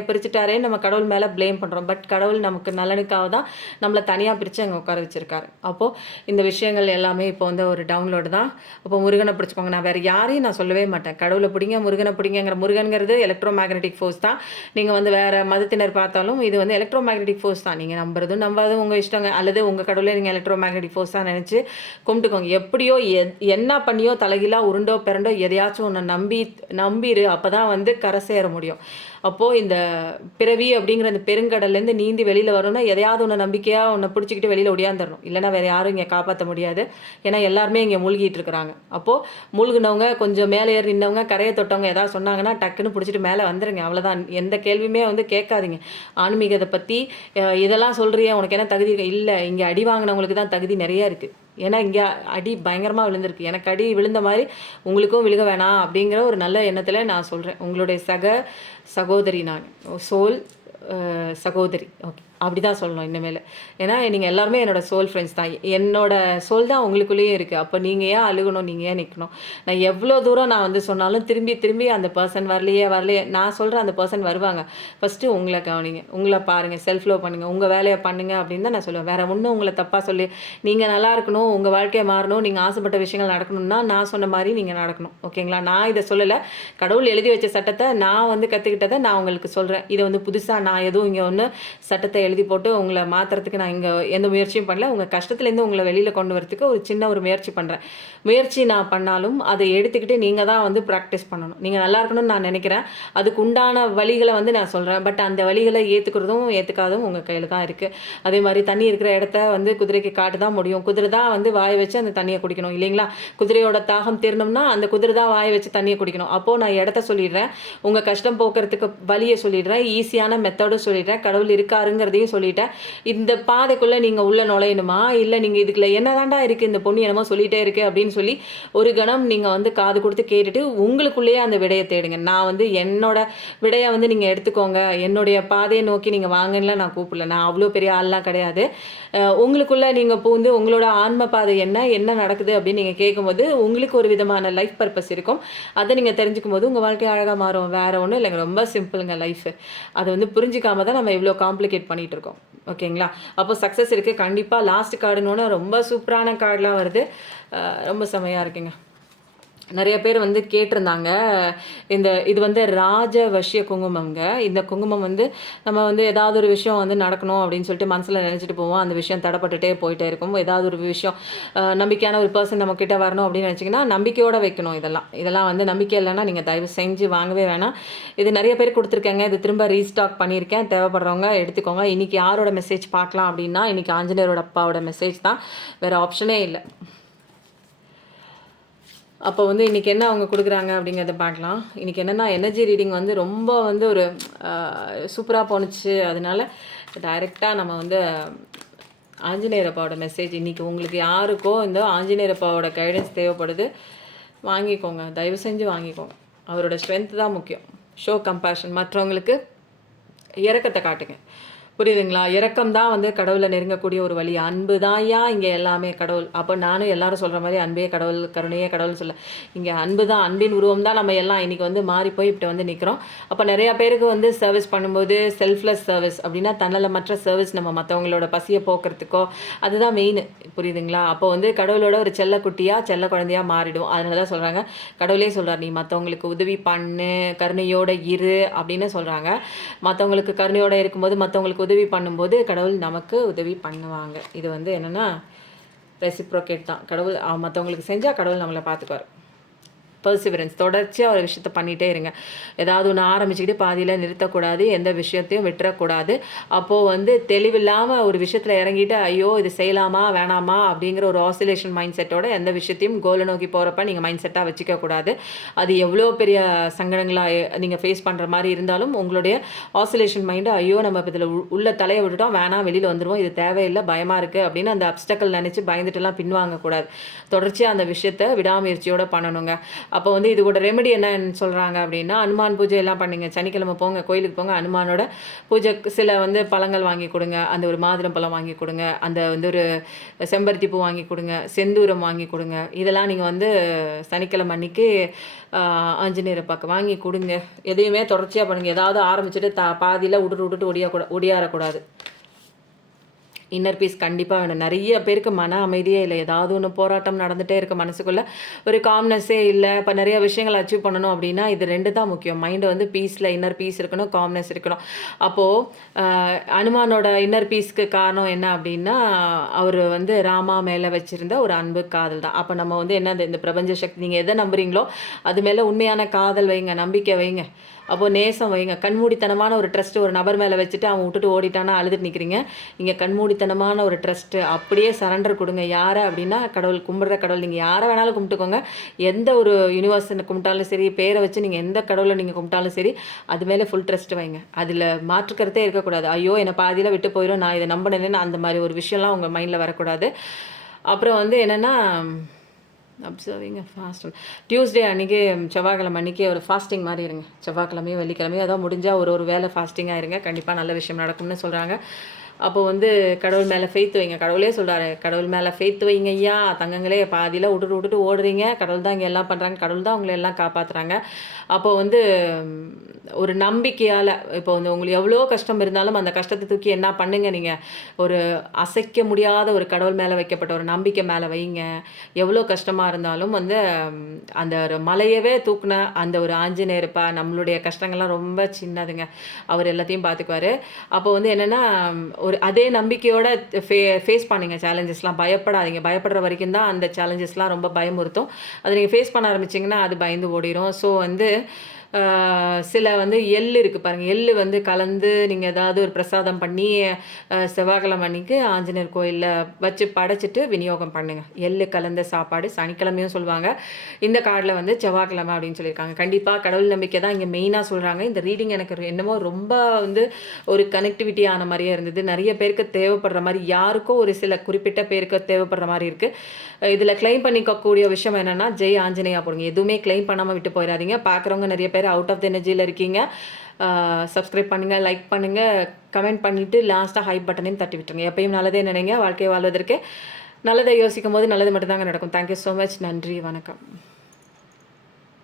பிரிச்சுட்டாரே நம்ம கடவுள் மேலே ப்ளேம் பண்ணுறோம். பட் கடவுள் நமக்கு நலனுக்காக தான் நம்மளை தனியாக பிரித்து அங்கே உட்கார வச்சுருக்காரு. அப்போது இந்த விஷயங்கள் எல்லாமே இப்போ வந்து ஒரு டவுன்லோடு தான். அப்போ முருகனை பிடிச்சிக்கோங்க. நான் வேறு யாரையும் நான் சொல்லவே மாட்டேன். கடவுளை பிடிங்க, முருகனை பிடிங்கிற முருகன்கிறது எலக்ட்ரோ மேக்னெட்டிக் ஃபோர்ஸ் தான். நீங்கள் வந்து வேறு மதத்தினர் பார்த்தாலும் இது வந்து எலக்ட்ரோ மேக்னெட்டிக் ஃபோர்ஸ் தான். நீங்கள் நம்புறதும் நம்பாதும் உங்கள் இஷ்டங்க. அல்லது உங்கள் கடவுளை நீங்கள் எலக்ட்ரோ மேக்னெட்டிக் ஃபோர்ஸ் தான் நினச்சி கும்பிட்டுக்கோங்க. எப்படியோ என்ன பண்ணியோ தலைகீழாக உருண்டோ பிறண்டோ எதையாச்சும் ஒன்று நம்பிரு. அப்போ தான் வந்து கரை சேர முடியும். அப்போது இந்த பிறவி அப்படிங்கிற அந்த பெருங்கடல்லேருந்து நீந்தி வெளியில் வரணும்னா எதையாவது ஒன்று நம்பிக்கையாக ஒன்று பிடிச்சிக்கிட்டு வெளியில் ஒடியாந்துடணும். இல்லைனா வேறு யாரும் இங்கே காப்பாற்ற முடியாது. ஏன்னா எல்லாருமே இங்கே மூழ்கிட்டு இருக்கிறாங்க. அப்போது மூழ்கினவங்க கொஞ்சம் மேலே ஏறி நின்றவங்க கரையை தொட்டவங்க ஏதாவது சொன்னாங்கன்னா டக்குன்னு பிடிச்சிட்டு மேலே வந்துடுங்க. அவ்வளோதான். எந்த கேள்வியுமே வந்து கேட்காதீங்க. ஆன்மீகத்தை பற்றி இதெல்லாம் சொல்கிறியா, உனக்கு என்ன தகுதி இல்லை? இங்கே அடி வாங்கினவங்களுக்கு தான் தகுதி நிறையா இருக்குது. ஏன்னா இங்கே அடி பயங்கரமாக விழுந்திருக்கு. எனக்கு அடி விழுந்த மாதிரி உங்களுக்கும் விழுக வேணாம் அப்படிங்கிற ஒரு நல்ல எண்ணத்தில் நான் சொல்கிறேன். உங்களுடைய சகோதரி நான், சோல் சகோதரி. ஓகே, அப்படி தான் சொல்லணும் இனிமேல். ஏன்னா நீங்கள் எல்லாருமே என்னோடய சோல் ஃப்ரெண்ட்ஸ் தான். என்னோடய சோல் தான் உங்களுக்குள்ளேயே இருக்குது. அப்போ நீங்கள் ஏன் அழுகணும், நீங்கள் ஏன் நிற்கணும்? நான் எவ்வளோ தூரம் நான் வந்து சொன்னாலும் திரும்பி அந்த பர்சன் வரலையே நான் சொல்கிறேன். அந்த பர்சன் வருவாங்க. ஃபஸ்ட்டு உங்களை கவனிங்க, உங்களை பாருங்கள், செல்ஃப் லவ் பண்ணுங்கள், உங்கள் வேலையை பண்ணுங்கள் அப்படின்னு தான் நான் சொல்லுவேன். வேறு ஒன்றும் உங்களை தப்பாக சொல்லி நீங்கள் நல்லா இருக்கணும், உங்கள் வாழ்க்கையை மாறணும், நீங்கள் ஆசைப்பட்ட விஷயங்கள் நடக்கணும்னா நான் சொன்ன மாதிரி நீங்கள் நடக்கணும். ஓகேங்களா? நான் இதை சொல்லலை. கடவுள் எழுதி வச்ச சட்டத்தை நான் வந்து கற்றுக்கிட்டதை நான் உங்களுக்கு சொல்கிறேன். இதை வந்து புதுசாக நான் எதுவும் இங்கே ஒன்று சட்டத்தை எழுதி போட்டு உங்களை மாற்றுறதுக்கு நான் இங்கே எந்த முயற்சியும் பண்ணல. உங்கள் கஷ்டத்துலேருந்து உங்களை வெளியில் கொண்டு வரதுக்கு ஒரு சின்ன ஒரு முயற்சி பண்ணுறேன். முயற்சி நான் பண்ணாலும் அதை எடுத்துக்கிட்டு நீங்கள் தான் வந்து ப்ராக்டிஸ் பண்ணணும். நீங்கள் நல்லா இருக்கணும்னு நான் நினைக்கிறேன். அதுக்கு உண்டான வழிகளை வந்து நான் சொல்கிறேன். பட் அந்த வழிகளை ஏற்றுக்கிறதும் ஏற்றுக்காதும் உங்கள் கையில் தான் இருக்குது. அதே மாதிரி தண்ணி இருக்கிற இடத்த வந்து குதிரைக்கு காட்டு தான் முடியும். குதிரை தான் வந்து வாயை வச்சு அந்த தண்ணியை குடிக்கணும் இல்லைங்களா? குதிரையோட தாகம் தீரணும்னா அந்த குதிரை தான் வாயை வச்சு தண்ணியை குடிக்கணும். அப்போது நான் இடத்த சொல்லிடுறேன், உங்கள் கஷ்டம் போக்குறதுக்கு வழியை சொல்லிடுறேன், ஈஸியான மெத்தடும் சொல்லிடுறேன், கடவுள் இருக்காருங்கிறதையும் சொல்லிட்டேன். இந்த பாதைக்குள்ளே நீங்கள் உள்ளே நுழையணுமா, இல்லை நீங்கள் இதுக்குள்ள என்னதாண்டா இருக்குது, இந்த பொண்ணு என்னமோ சொல்லிகிட்டே இருக்குது அப்படின்னு சொல்லி ஒரு கணம் நீங்கள் வந்து காது கொடுத்து கேட்டுட்டு உங்களுக்குள்ளேயே அந்த விடையை தேடுங்க. நான் வந்து என்னோட விடையை வந்து நீங்கள் எடுத்துக்கோங்க, என்னுடைய பாதையை நோக்கி நீங்கள் வாங்கன்னு நான் கூப்பிடல. நான் அவ்வளோ பெரிய ஆள்லாம் கிடையாது. உங்களுக்குள்ளே நீங்கள் பூந்து உங்களோட ஆன்ம பாதை என்ன நடக்குது அப்படின்னு நீங்கள் கேட்கும்போது உங்களுக்கு ஒரு விதமான லைஃப் பர்பஸ் இருக்கும். அதை நீங்கள் தெரிஞ்சுக்கும் போது உங்கள் வாழ்க்கை அழகாக மாறும். வேறு ஒன்றும் இல்லைங்க, ரொம்ப சிம்பிளுங்க லைஃப். அதை வந்து புரிஞ்சிக்காம தான் நம்ம இவ்வளோ காம்ப்ளிகேட் பண்ணிகிட்டு இருக்கோம். ஓகேங்களா? அப்போ சக்ஸஸ் இருக்குது. கண்டிப்பாக லாஸ்ட் கார்டுன்னு ரொம்ப சூப்பரான கார்டெலாம் வருது. ரொம்ப செமையாக இருக்குங்க. நிறைய பேர் வந்து கேட்டிருந்தாங்க. இது வந்து ராஜவஷ்ய குங்குமங்க. இந்த குங்குமம் வந்து நம்ம வந்து ஏதாவது ஒரு விஷயம் வந்து நடக்கணும் அப்படின்னு சொல்லிட்டு மனசில் நினச்சிட்டு போவோம். அந்த விஷயம் தடைப்பட்டுட்டே போயிட்டே இருக்கும். ஏதாவது ஒரு விஷயம் நம்பிக்கையான ஒரு பர்சன் நம்மக்கிட்ட வரணும் அப்படின்னு நினச்சிங்கன்னா நம்பிக்கையோடு வைக்கணும். இதெல்லாம் வந்து நம்பிக்கை இல்லைன்னா நீங்கள் தயவு செஞ்சு வாங்கவே வேணாம். இது நிறைய பேர் கொடுத்துருக்கேங்க. இது திரும்ப ரீஸ்டாக் பண்ணியிருக்கேன். தேவைப்படுறவங்க எடுத்துக்கோங்க. இன்றைக்கி யாரோட மெசேஜ் பார்க்கலாம் அப்படின்னா, இன்றைக்கி ஆஞ்சநேயரோட அப்பாவோட மெசேஜ் தான், வேறு ஆப்ஷனே இல்லை. அப்போ வந்து இன்றைக்கி என்ன அவங்க கொடுக்குறாங்க அப்படிங்கிறத பார்க்கலாம். இன்றைக்கி என்னென்னா எனர்ஜி ரீடிங் வந்து ரொம்ப வந்து ஒரு சூப்பராக போணுச்சு. அதனால டைரெக்டாக நம்ம வந்து ஆஞ்சநேயர் அப்பாவோட மெசேஜ் இன்றைக்கி உங்களுக்கு யாருக்கோ இந்த ஆஞ்சநேயர் அப்பாவோட கைடன்ஸ் தேவைப்படுது, வாங்கிக்கோங்க. தயவு செஞ்சு வாங்கிக்கோங்க. அவரோட ஸ்ட்ரென்த் தான் முக்கியம். ஷோ கம்பேஷன், மற்றவங்களுக்கு இரக்கத்தை காட்டுங்க. புரியுதுங்களா? இரக்கம் தான் வந்து கடவுளை நெருங்கக்கூடிய ஒரு வழி. அன்பு தான்யா இங்கே எல்லாமே கடவுள். அப்போ நானும் எல்லாரும் சொல்கிற மாதிரி அன்பே கடவுள், கருணையே கடவுள்னு சொல்ல, இங்கே அன்பு தான், அன்பின் உருவம் தான் நம்ம எல்லாம் இன்றைக்கி வந்து மாறி போய் இப்படி வந்து நிற்கிறோம். அப்போ நிறையா பேருக்கு வந்து சர்வீஸ் பண்ணும்போது செல்ஃப்லெஸ் சர்வீஸ் அப்படின்னா தன்னலமற்ற சர்வீஸ், நம்ம மற்றவங்களோட பசியை போக்குறதுக்கோ அதுதான் மெயின். புரியுதுங்களா? அப்போ வந்து கடவுளோட ஒரு செல்ல குழந்தையாக மாறிடும். அதனால தான் சொல்கிறாங்க, கடவுளே சொல்கிறார், நீ மற்றவங்களுக்கு உதவி பண்ணு, கருணையோடு இரு அப்படின்னு சொல்கிறாங்க. மற்றவங்களுக்கு கருணையோடு இருக்கும்போது மற்றவங்களுக்கு உதவி பண்ணும்போது கடவுள் நமக்கு உதவி பண்ணுவாங்க. இது வந்து என்னென்னா ரெசிப்ரோகேட் தான். கடவுள் மற்றவங்களுக்கு செஞ்சால் கடவுள் நம்மளை பார்த்துக்குவார். பர்சிவரன்ஸ், தொடர்ச்சியாக ஒரு விஷயத்த பண்ணிகிட்டே இருங்க. ஏதாவது ஒன்று ஆரம்பிச்சுக்கிட்டு பாதியில் நிறுத்தக்கூடாது, எந்த விஷயத்தையும் விட்டுறக்கூடாது. அப்போது வந்து தெளிவில்லாமல் ஒரு விஷயத்தில் இறங்கிட்டு ஐயோ இது செய்யலாமா வேணாமா அப்படிங்கிற ஒரு ஆசிலேஷன் மைண்ட் செட்டோட எந்த விஷயத்தையும் கோலை நோக்கி போகிறப்ப நீங்கள் மைண்ட் செட்டாக வச்சுக்கக்கூடாது. அது எவ்வளோ பெரிய சங்கடங்களாக நீங்கள் ஃபேஸ் பண்ணுற மாதிரி இருந்தாலும் உங்களுடைய ஆசிலேஷன் மைண்டு ஐயோ நம்ம இதில் உள்ள தலையை விட்டுட்டோம், வேணாம் வெளியில் வந்துடுவோம், இது தேவையில்லை, பயமாக இருக்குது அப்படின்னு அந்த அப்டக்கல் நினச்சி பயந்துட்டுலாம் பின்வாங்கக்கூடாது. தொடர்ச்சியாக அந்த விஷயத்தை விடாமுயற்சியோடு பண்ணணுங்க. அப்போ வந்து இது கூட ரெமெடி என்னன்னு சொல்கிறாங்க அப்படின்னா, அனுமான் பூஜை எல்லாம் பண்ணுங்க. சனிக்கிழமை போங்க, கோயிலுக்கு போங்க, அனுமானோட பூஜை சில வந்து பழங்கள் வாங்கி கொடுங்க, அந்த ஒரு மாதுளம் பழம் வாங்கி கொடுங்க, அந்த வந்து ஒரு செம்பருத்தி பூ வாங்கி கொடுங்க, செந்தூரம் வாங்கி கொடுங்க. இதெல்லாம் நீங்கள் வந்து சனிக்கிழமை அன்றைக்கி ஆஞ்சநேயரை பார்க்க வாங்கி கொடுங்க. எதையுமே தொடர்ச்சியாக பண்ணுங்கள். ஏதாவது ஆரம்பிச்சுட்டு பாதியில் விட்டுட்டு ஒடியாறக்கூடாது. இன்னர் பீஸ் கண்டிப்பாக வேணும். நிறைய பேருக்கு மன அமைதியே இல்லை. ஏதாவது ஒன்று போராட்டம் நடந்துகிட்டே இருக்க மனசுக்குள்ளே ஒரு காம்னஸ்ஸே இல்லை. இப்போ நிறைய விஷயங்கள் அச்சீவ் பண்ணணும் அப்படின்னா இது 2 தான் முக்கியம். மைண்டு வந்து பீஸில் இன்னர் பீஸ் இருக்கணும், காம்னஸ் இருக்கணும். அப்போது அனுமானோட இன்னர் பீஸ்க்கு காரணம் என்ன அப்படின்னா, அவர் வந்து ராமா மேலே வச்சுருந்த ஒரு அன்பு காதல் தான். அப்போ நம்ம வந்து என்ன இந்த பிரபஞ்ச சக்தி நீங்கள் எதை நம்புறீங்களோ அது மேலே உண்மையான காதல் வைங்க, நம்பிக்கை வைங்க. அப்போது நேசம் வைங்க. கண்மூடித்தனமான ஒரு ட்ரஸ்ட்டு ஒரு நபர் மேலே வச்சுட்டு அவன் விட்டுட்டு ஓடிட்டானா அழுதுட்டு நிற்கிறீங்க. இங்கே கண்மூடித்தனமான ஒரு ட்ரஸ்ட்டு அப்படியே சரண்டர் கொடுங்க. யாரை அப்படின்னா கடவுள், கும்பிட்ற கடவுள். நீங்கள் யாரை வேணாலும் கும்பிட்டுக்கோங்க. எந்த ஒரு யூனிவர்ஸை கும்பிட்டாலும் சரி, பேரை வச்சு நீங்கள் எந்த கடவுளை நீங்கள் கும்பிட்டாலும் சரி, அது மேலே ஃபுல் ட்ரஸ்ட் வைங்க. அதில் மாற்றுக்கிறதே இருக்கக்கூடாது. ஐயோ என்னை பாதியில் விட்டு போயிடும், நான் இதை நம்பினேன்னு அந்த மாதிரி ஒரு விஷயம்லாம் உங்கள் மைண்டில் வரக்கூடாது. அப்புறம் வந்து என்னென்னா அப்சர்விங் ஃபாஸ்ட் டியூஸ்டே அன்றைக்கி, செவ்வாய்க்கிழமை அன்றைக்கி ஒரு ஃபாஸ்டிங் மாதிரி இருங்க. செவ்வாய்க்கிழமையும் வெள்ளிக்கிழமையும் அதான் முடிஞ்சால் ஒரு வேளை ஃபாஸ்டிங்காக இருங்க. கண்டிப்பாக நல்ல விஷயம் நடக்கும்னு சொல்கிறாங்க. அப்போது வந்து கடவுள் மேலே ஃபெய்த் வைங்க. கடவுளே சொல்கிறாரு, கடவுள் மேலே ஃபெய்த் வைங்க ஐயா. தங்கங்களே பாதியில் விட்டுட்டு ஓடுறீங்க. கடவுள் தான் இங்கே எல்லாம் பண்ணுறாங்க. கடவுள் தான் உங்களை எல்லாம் காப்பாற்றுறாங்க. அப்போது வந்து ஒரு நம்பிக்கையால் இப்போ வந்து உங்களுக்கு எவ்வளோ கஷ்டம் இருந்தாலும் அந்த கஷ்டத்தை தூக்கி என்ன பண்ணுங்க, நீங்கள் ஒரு அசைக்க முடியாத ஒரு கடவுள் மேலே வைக்கப்பட்ட ஒரு நம்பிக்கை மேலே வைங்க. எவ்வளோ கஷ்டமாக இருந்தாலும் வந்து அந்த ஒரு மலையவே தூக்குன அந்த ஒரு ஆஞ்சநேயர்ப்பா, நம்மளுடைய கஷ்டங்கள்லாம் ரொம்ப சின்னதுங்க. அவர் எல்லாத்தையும் பார்த்துக்குவார். அப்போ வந்து என்னென்னா ஒரு அதே நம்பிக்கையோட ஃபேஸ் பண்ணுங்க சேலஞ்சஸ்லாம். பயப்படாதீங்க. பயப்படுற வரைக்கும் தான் அந்த சேலஞ்சஸ்லாம் ரொம்ப பயமுறுத்தும். அதை நீங்கள் ஃபேஸ் பண்ண ஆரம்பிச்சிங்கன்னா அது பயந்து ஓடிடும். ஸோ வந்து சில வந்து எள் இருக்குது பாருங்கள். எள் வந்து கலந்து நீங்கள் ஏதாவது ஒரு பிரசாதம் பண்ணி செவ்வாய்க்கிழமை அன்றைக்கி ஆஞ்சநேயர் கோயிலில் வச்சு படைச்சிட்டு விநியோகம் பண்ணுங்கள். எள் கலந்த சாப்பாடு சனிக்கிழமையும் சொல்லுவாங்க. இந்த கார்டில் வந்து செவ்வாய்க்கிழமை அப்படின்னு சொல்லியிருக்காங்க. கண்டிப்பாக கடவுள் நம்பிக்கை தான் இங்கே மெயினாக சொல்கிறாங்க. இந்த ரீடிங் எனக்கு என்னமோ ரொம்ப வந்து ஒரு கனெக்டிவிட்டி ஆன மாதிரியே இருந்தது. நிறைய பேருக்கு தேவைப்படுற மாதிரி, யாருக்கோ ஒரு சில குறிப்பிட்ட பேருக்கு தேவைப்படுற மாதிரி இருக்குது. இதில் கிளைம் பண்ணிக்கக்கூடிய விஷயம் என்னென்னா, ஜெய் ஆஞ்சநேயா போடுங்க. எதுவுமே கிளைம் பண்ணாமல் விட்டு போயிடாதீங்க. பார்க்குறவங்க நிறைய பேர் அவுட் ஆஃப் த எனர்ஜியில் இருக்கீங்க. சப்ஸ்கிரைப் பண்ணுங்கள், லைக் பண்ணுங்கள், கமெண்ட் பண்ணிவிட்டு லாஸ்ட்டாக ஹை பட்டனையும் தட்டி விட்டுருங்க. எப்பயும் நல்லதே நினைங்க. வாழ்க்கையை வாழ்வதற்கு நல்லதை யோசிக்கும் போது நல்லது மட்டும்தாங்க நடக்கும். Thank you so much. நன்றி, வணக்கம்.